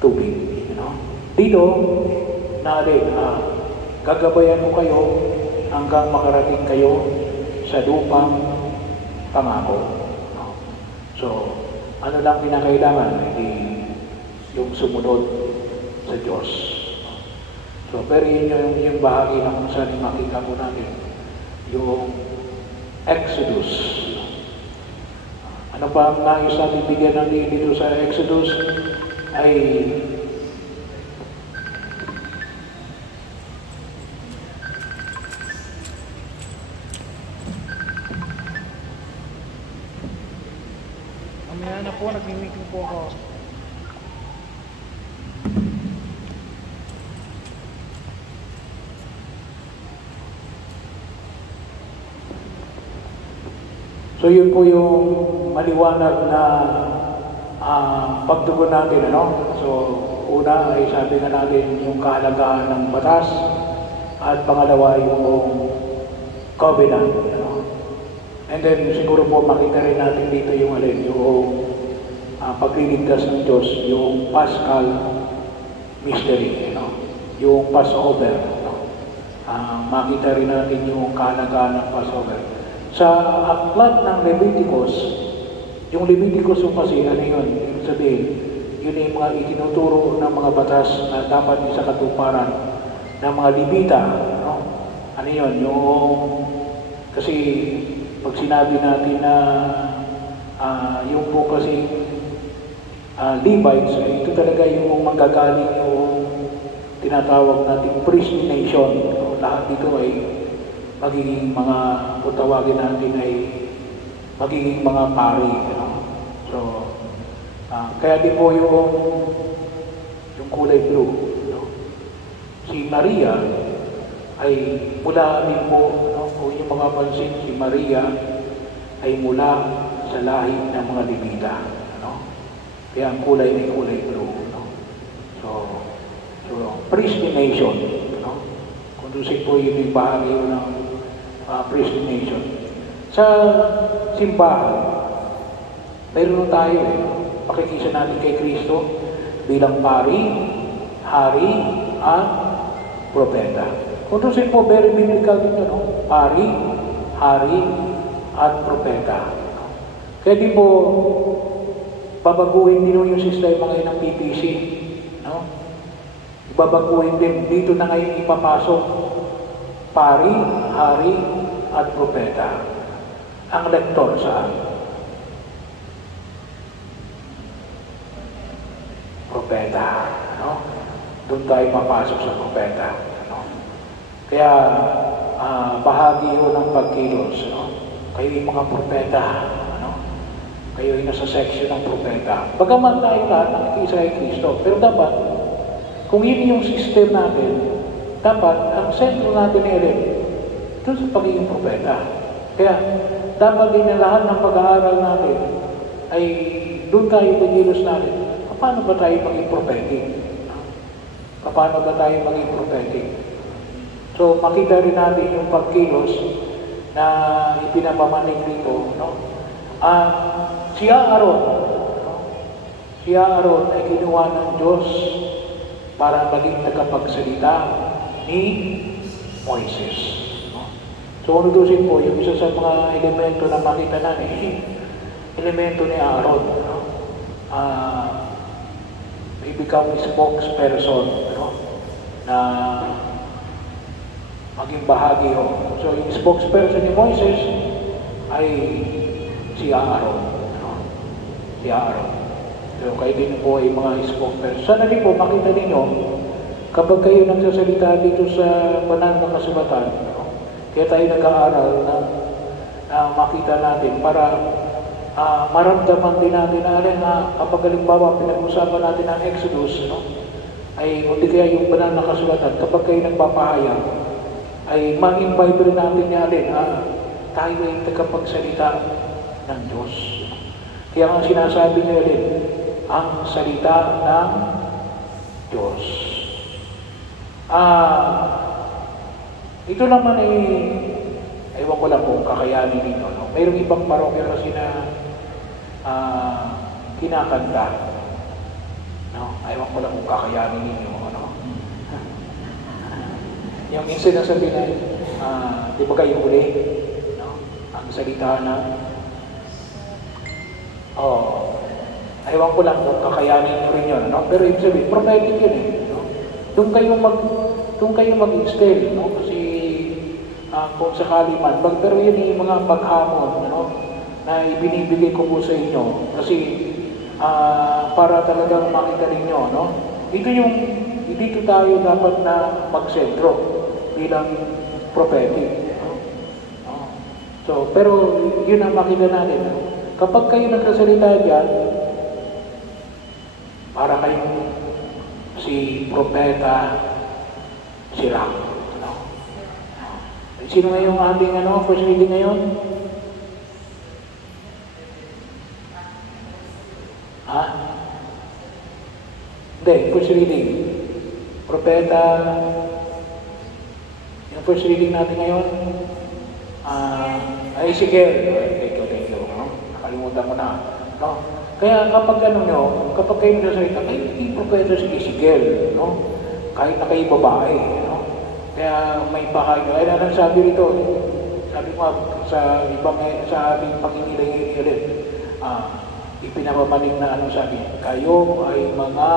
tubig. Dito, gagabayan ko kayo hanggang makarating kayo sa lupang pangako. So, ano lang pinakailangan? Yung sumunod sa Diyos. So, pero yun yung bahagi na kung saan makita po natin. Yung Exodus. Ano pa ang nais natin bigyan ng dito sa Exodus? Ay mamaya na po, nag-meeting po ako. So yun po yung maliwanag na pagtugon natin, ano? So una ay sabi nga natin yung kahalagahan ng batas at pangalawa yung covenant, ano? And then siguro po makita rin natin dito yung alin, yung pagliligtas ng Diyos, yung Paschal mystery, you know? Yung Passover, no? Makita rin natin yung kahalagahan ng Passover. Sa aklat ng Leviticus, yung Leviticus kasi ano yun, ibig sabihin, yun yung mga itinuturo ng mga batas na dapat sa katuparan ng mga Levita, no? Ano yun, yung kasi pag sinabi natin na yung po kasi Levites, ito talaga yung manggagaling yung tinatawag nating priestly nation. Lahat dito ay magiging mga, kung tawagin natin ay magiging mga pari. So, kaya din po yung kulay blue. Si Maria ay mula din po, kung yung mga pansin, si Maria ay mula sa lahi ng mga Levita. Kaya ang kulay ay kulay blue. So priestly nation. Kung doon po yung bahagi ng priestly nation. Sa simbahan, mayroon tayo pakikisa natin kay Kristo bilang pari, hari, at propeta. Kung doon po, very biblical dito, no? Pari, hari, at propeta. Kaya di po, babaguhin din yung sistema ngayon ng PPC. No? Babaguhin din. Dito na ngayon ipapasok pari, hari, at propeta. Ang lektor saan? Propeta. No? Doon tayo papasok sa propeta. No? Kaya bahagi ho ng pagkilos. No? Kayo yung mga propeta. Kayo ay nasa section ng propeta. Bagaman tayo lahat nakikisa kay Kristo. Pero dapat, kung yun yung system natin, dapat ang sentro natin ay rin doon sa pagiging propeta. Kaya, dapat din na lahat ng pag-aaral natin ay doon tayo pagkilos natin. Paano ba tayo maging prophetic? Paano ba tayo maging prophetic? So, makita rin natin yung pagkilos na ipinapamanig dito, no? Si Aaron ay kinuha ng Diyos para maging tagapagsalita ni Moises. So, unudusin po, yung isa sa mga elemento na makita natin, elemento ni Aaron. He become a spokesperson, na maging bahagi. So, yung spokesperson ni Moises ay si Aaron. Si Aaron. So, kayo din po ay mga spokesperson. Sana din po makita ninyo, kapag kayo nagsasalita dito sa banal na kasulatan, kaya tayo nag-aaral na makita natin para maramdaman din natin na kapag halimbawa pinag-usapan natin ang Exodus, ay hindi kaya yung banal na kasulatan, kapag kayo nagpapahayag, ay ma-invite rin natin tayo ay tagapagsalita ng Diyos. Kaya ang sinasabi niya rin, ang salita ng Diyos. Ito naman ay, ewan ko lang kung kakayanin dito. No? Mayroong ibang parokya kasi na kinakanta. No? Ewan ko lang kung kakayanin ninyo. Ano? Yung minsan na sabi na, di ba kayo uli? No? Ang salita ng ewan ko lang kung kakayanin nyo rin yun, no? Pero ibig sabihin, prophetic yun no? Doon kayo mag-instill, no? Kasi kung sakali man, pero yun yung mga paghamon, na ibinibigay ko po sa inyo. Kasi para talagang makita ninyo, no? Dito tayo dapat na magsentro bilang prophetic. No? So, pero yun ang makita natin, no? Kapag kayo nagsasalita dyan, para kayong si propeta Sirach. Sino nga yung ating first reading ngayon? Hindi, first reading. Propeta, yung first reading natin ngayon, Ezekiel. Thank you. No? Nakalimutan mo na. No? Kaya kapag kapag kayo nagsasalita, kayo hindi propeta si Ezekiel. No? Kahit na kayo babae. No? Kaya may bahagi. Kaya na sabi rito, sabi ko sa ating pagkinilang ulit, ipinapamaling na sabi, kayo ay mga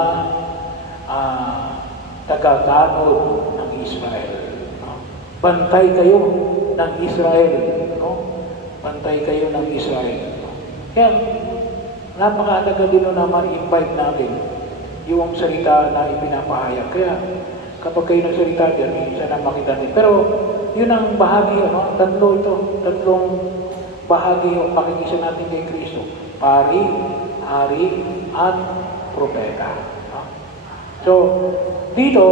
tagatanod ng Israel. No? Bantay kayo ng Israel. No? Bantay kayo ng Israel. No? Kaya, napakahalaga din na ma-invite natin yung salita na ipinapahayag. Kaya, kapag kayo nagsalita dyan, minsan na makita din. Pero, yun ang bahagi, tatlong bahagi yung pakikisa natin kay Kristo. Pari, hari, at propeta. So, dito,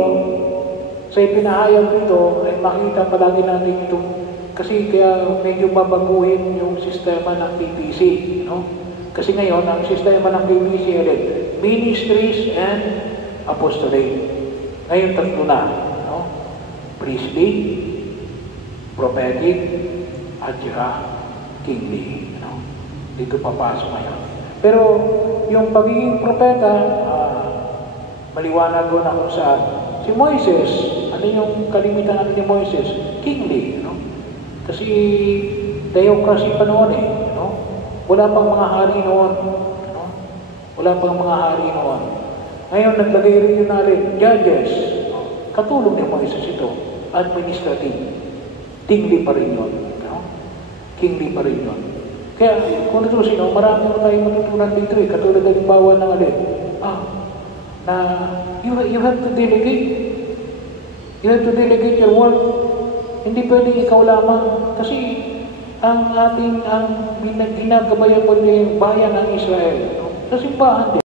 sa ipinahayag dito, ay makita palagi natin itong, kasi kaya medyo babaguhin yung sistema ng PPC, no? Kasi ngayon, ang sistema ng PPC ay ministries and apostolate. Ngayon, tatlo na, no? Priestly, prophetic, at saka kingly, no? Dito papasok ngayon. Pero, yung pagiging propeta, maliwanag ko na kung saan. Si Moises, ano yung kalimitan natin ni Moises? Kingly, no? Kasi theocracy pa noon no? Wala pang mga hari noon, no? Wala pang mga hari noon. Ngayon, naglagay rin yun natin, judges. Katulong ni Moises ito, administrative. Kingly pa rin yun, no? Kingly pa rin yun. Kaya, kung natusin, marami mo tayong matutunan dito katulad ng bawa ng alin. Na you have to delegate. You have to delegate your work. Hindi pwedeng ikaw lamang. Kasi ang ginagabayan mo yung bayan ng Israel. No? Sa simbahan din.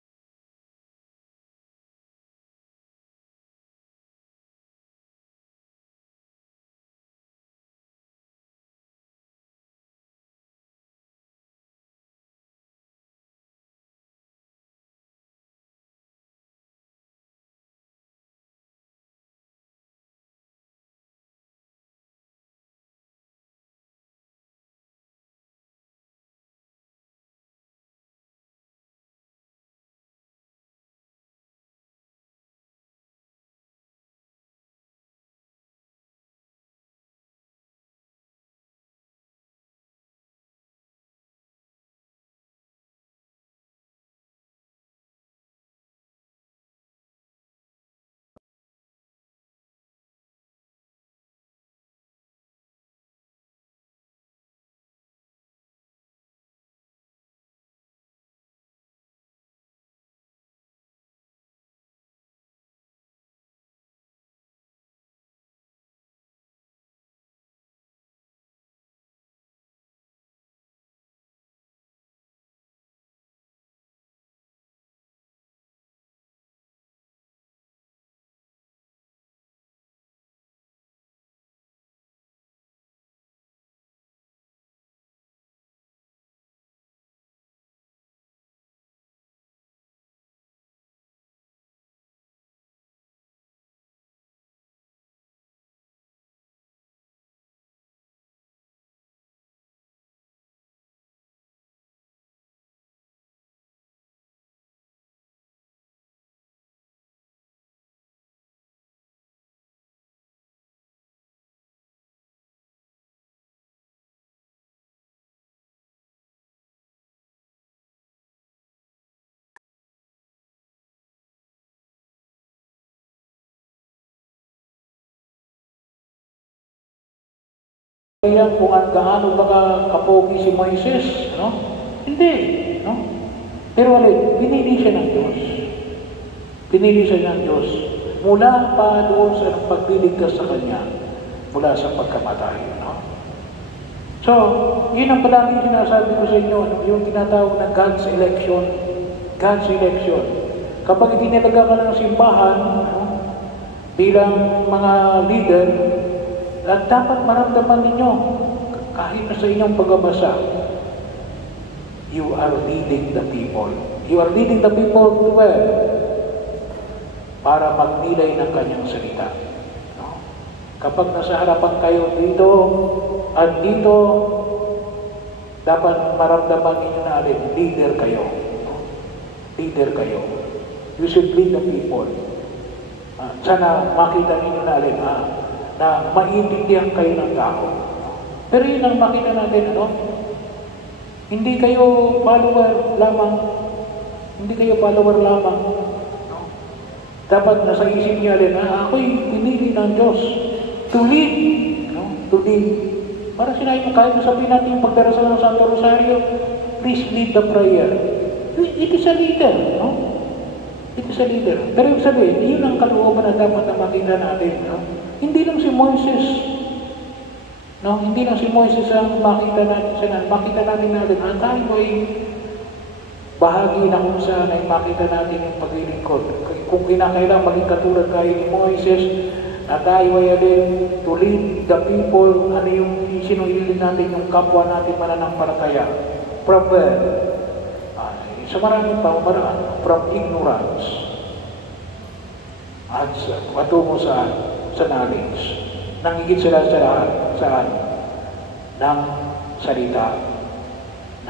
Kaya kung gaano ba kapogi si Moises, no? Hindi, no? Pero pinili siya ng Diyos. Pinili siya ng Diyos. Mula pa doon sa pagbiligtas sa Kanya, mula sa pagkamatay, no? So, yun ang palaging sinasabi ko sa inyo, yung tinatawag na God's election. God's election. Kapag itinalaga ka ng simbahan, no? Bilang mga leader, at dapat maramdaman ninyo, kahit na sa inyong pagbabasa, you are leading the people. You are leading the people to where? para magnilay ng kanyang salita. No? Kapag nasa harapan kayo dito at dito, dapat maramdaman ninyo na rin, leader kayo. No? Leader kayo. You should lead the people. Sana makita ninyo na rin na maintindihan kayo ng tao. Pero yun ang makita natin, ano? Hindi kayo follower lamang. Hindi kayo follower lamang. No? Dapat nasa isip niya rin, ako'y pinili ng Diyos to lead. No? To lead. Para sinabi mo, kahit sabihin natin yung pagdarasal ng Santo Rosario, please lead the prayer. It is a leader. No? It is a leader. Pero yung sabihin, yun ang kalooban na dapat na makita natin. No? Hindi lang si Moises. No? Hindi lang si Moises ang makita natin. Makita natin tayo ay bahagi na kung saan ay makita natin yung paglilingkod. Kung kinakailangan maging katulad tayo ni Moises, na tayo ay alin to lead the people, ano yung sinuilin natin yung kapwa natin mananampalataya. From where? Sa maraming pamamaraan, from ignorance at patungo sa knowledge. Nangigit sila sa lahat, saan? Ng salita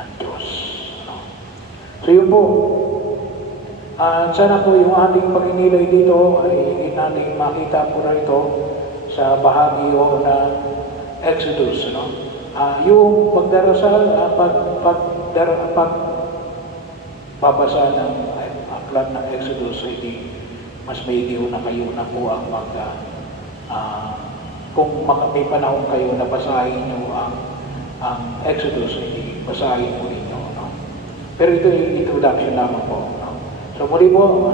ng Diyos. No? So yun po, sana po yung ating pagninilay dito ay higit natin makita po na ito sa bahagi o ng Exodus. No? Yung pagdarasal, pagbabasa ng aklat ng Exodus, hindi mas maigi na kayo na po ang kung may panahon kayo na basahin nyo ang Exodus, hindi basahin po ninyo. No? Pero ito yung introduction lamang po. No? So muli po,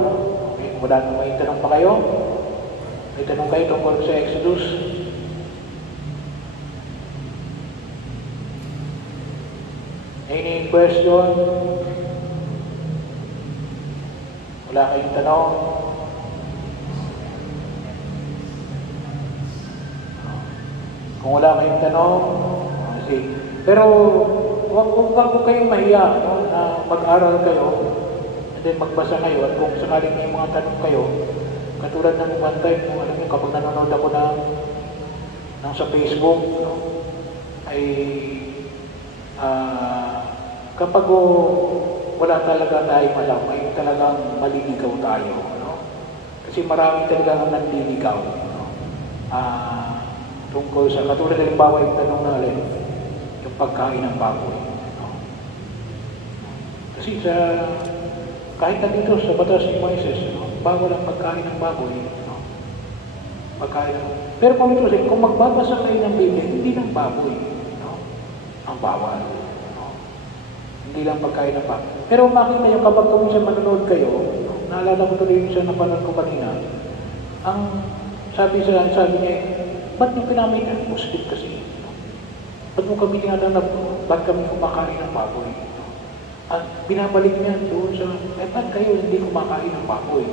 wala nang may tanong pa kayo? May tanong kayo tungkol sa Exodus? Any question? Wala kayong tanong? Kung wala kayong tanong, sige. Pero huwag po kayong mahiya, no, na mag-aral kayo and then magbasa kayo at kung sakaling may mga tanong kayo, katulad ng one time, alam niyo, kapag nanonood ako ng sa Facebook, no, ay kapag wala talaga tayong alam, ay talagang maliligaw tayo. No? Kasi marami talagang nanliligaw. No? Tungkol sa katulad ng halimbawa yung tanong na alin, yung pagkain ng baboy. No? Kasi kahit na dito sa batas ni Moises, no? Bawal ang pagkain ng baboy. No? Pero kung magbabasa kayo ng Biblia, hindi ng baboy. No? Ang bawal. No? Hindi lang pagkain ng baboy. Pero makita nyo kapag kung minsan manonood kayo, naalala ko tuloy yung isa na panood ko kanina, ang sabi niya, ba't nyo pinamitan? Muslim kasi. Ba't mo kami tinatanap? Ba't kami kumakain ng baboy? At binabalik niya doon sa, ba't kayo hindi kumakain ng baboy?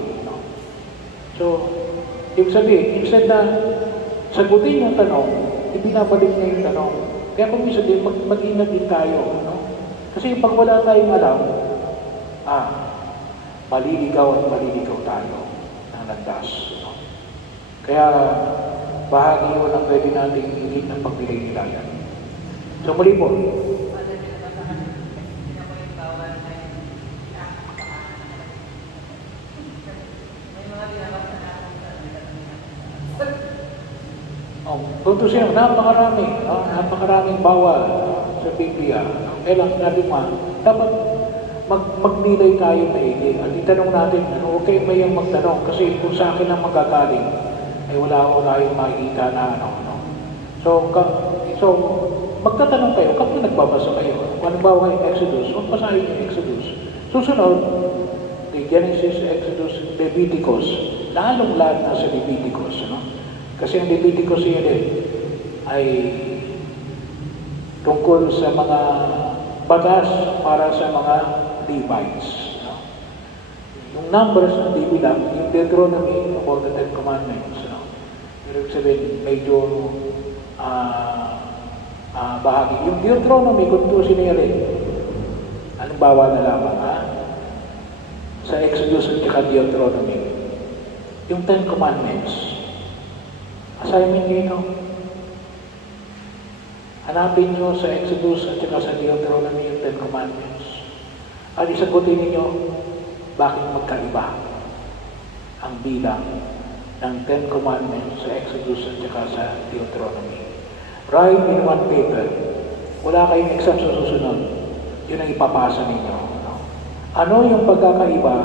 So, ibig sabihin, instead na sagutin yung tanong, ibinabalik niya yung tanong. Kaya kung minsan din, mag-ingat din tayo. No? Kasi pag wala tayong alam, maliligaw at maliligaw tayo ng landas. No? Kaya, bahagi yun ang pwede natin higit ng pagpiligilayan. So muli po. Tutusin, napakaraming bawal sa Biblia. Kailang sinabi mo, dapat magnilay tayo maigi. At itanong natin, okay may yung magtanong kasi kung sa akin ang magagaling, ay wala ako tayong makikita na So magtatanong kayo kapag nagbabasa kayo. Kung halimbawa yung Exodus, magpasahin yung Exodus. Susunod, the Genesis, Exodus, Leviticus, lalong-lalo na sa Leviticus. No? Kasi ang Leviticus yun ay tungkol sa mga batas para sa mga Levites. No? Yung numbers ng Biblia, yung Deuteronomy about the Ten Commandments. No? Pero sabihin, medyo bahagi. Yung Deuteronomy, kung ito sinirin, anong bawal na lamang, sa Exodus at saka Deuteronomy. Yung Ten Commandments. Assignment dito. Hanapin nyo sa Exodus at saka sa Deuteronomy yung Ten Commandments. At isagutin ninyo, bakit magkaiba ang bilang ng Ten Commandments sa Exodus at saka sa Deuteronomy. Write in one paper. Wala kayong exam sa susunod. Yun ang ipapasa ninyo. Ano yung pagkakaiba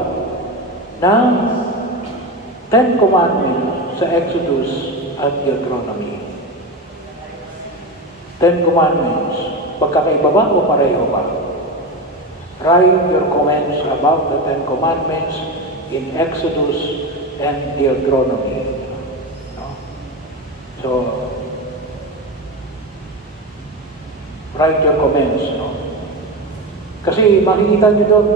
ng Ten Commandments sa Exodus at Deuteronomy? Ten Commandments, pagkakaiba ba o pareho ba? Write your comments about the Ten Commandments in Exodus and Deuteronomy. No? So, write your comments. No? Kasi makikita nyo doon,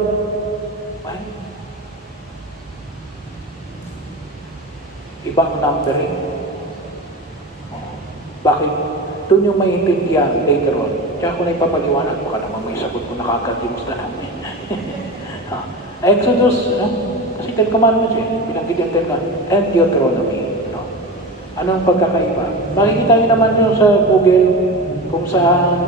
ibang numbering. Bakit? Doon yung maintindihan later on. Kaya ko na ipapaliwanag, baka naman may sagot ko nakakatimus na namin. Exodus, no? Kasi Ten Commandments binanggit yung Ten Commandments, and Deuteronomy. No? Anong pagkakaiba? Makikita nyo naman nyo sa Google kung saan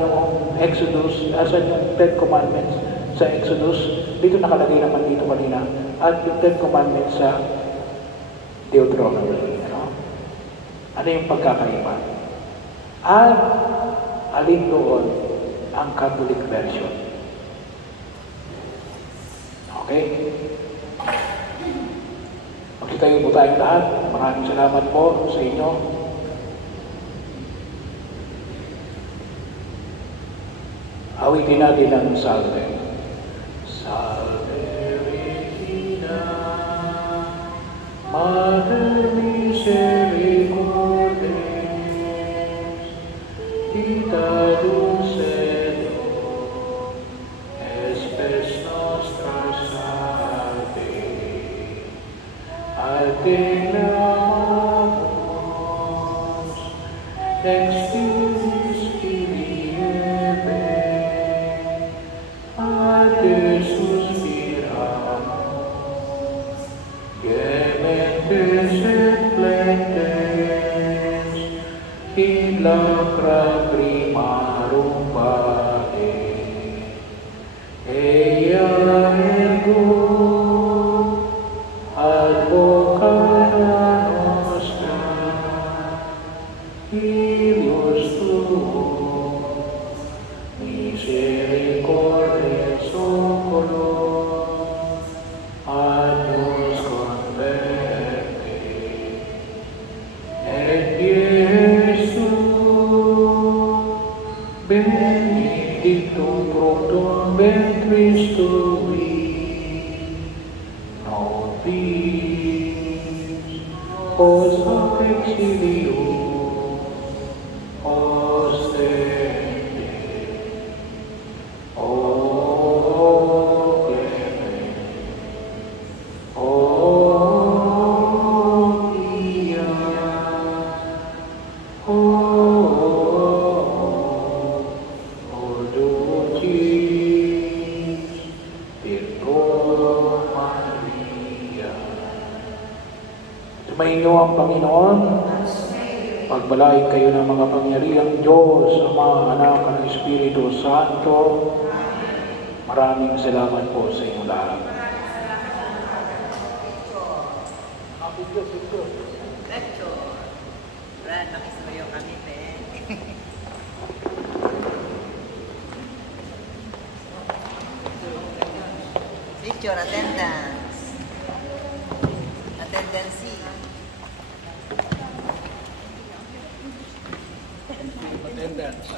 yung Exodus, saan yung Ten Commandments sa Exodus. Dito nakalagay naman dito kanina. At yung Ten Commandments sa Deuteronomy. Ano yung pagkakaiba? At alin doon ang Catholic version? Okay? Magkitayo po tayong lahat. Maraming salamat po sa inyo. Awitin natin ang salve. Salve Regina, Mater Misericordes, Vita Dulcedo, Espes Nostras Ave, Ate Clamamos, Ex Filiis Filiebe, Ate Suspiramos, Gementes et Plentes, in lacra primarum vade, Eia ergo, advocata nostra, Filius tuo, misericordias oculo, ad nos converte, et benedictum fructum ventris tui, nobis, os hoc exilium, ostende, o clement, o pia, o dulcis Virgo Maria. Sumainyo ang Panginoon. Pagpalain kayo ng mga pangyarihang Diyos, Ama, Anak, at Espiritu Santo. Maraming salamat po sa inyong lahat. Lecture. Brad, makisuyo kami, pe. Picture, attendance. Attendance. Attendance.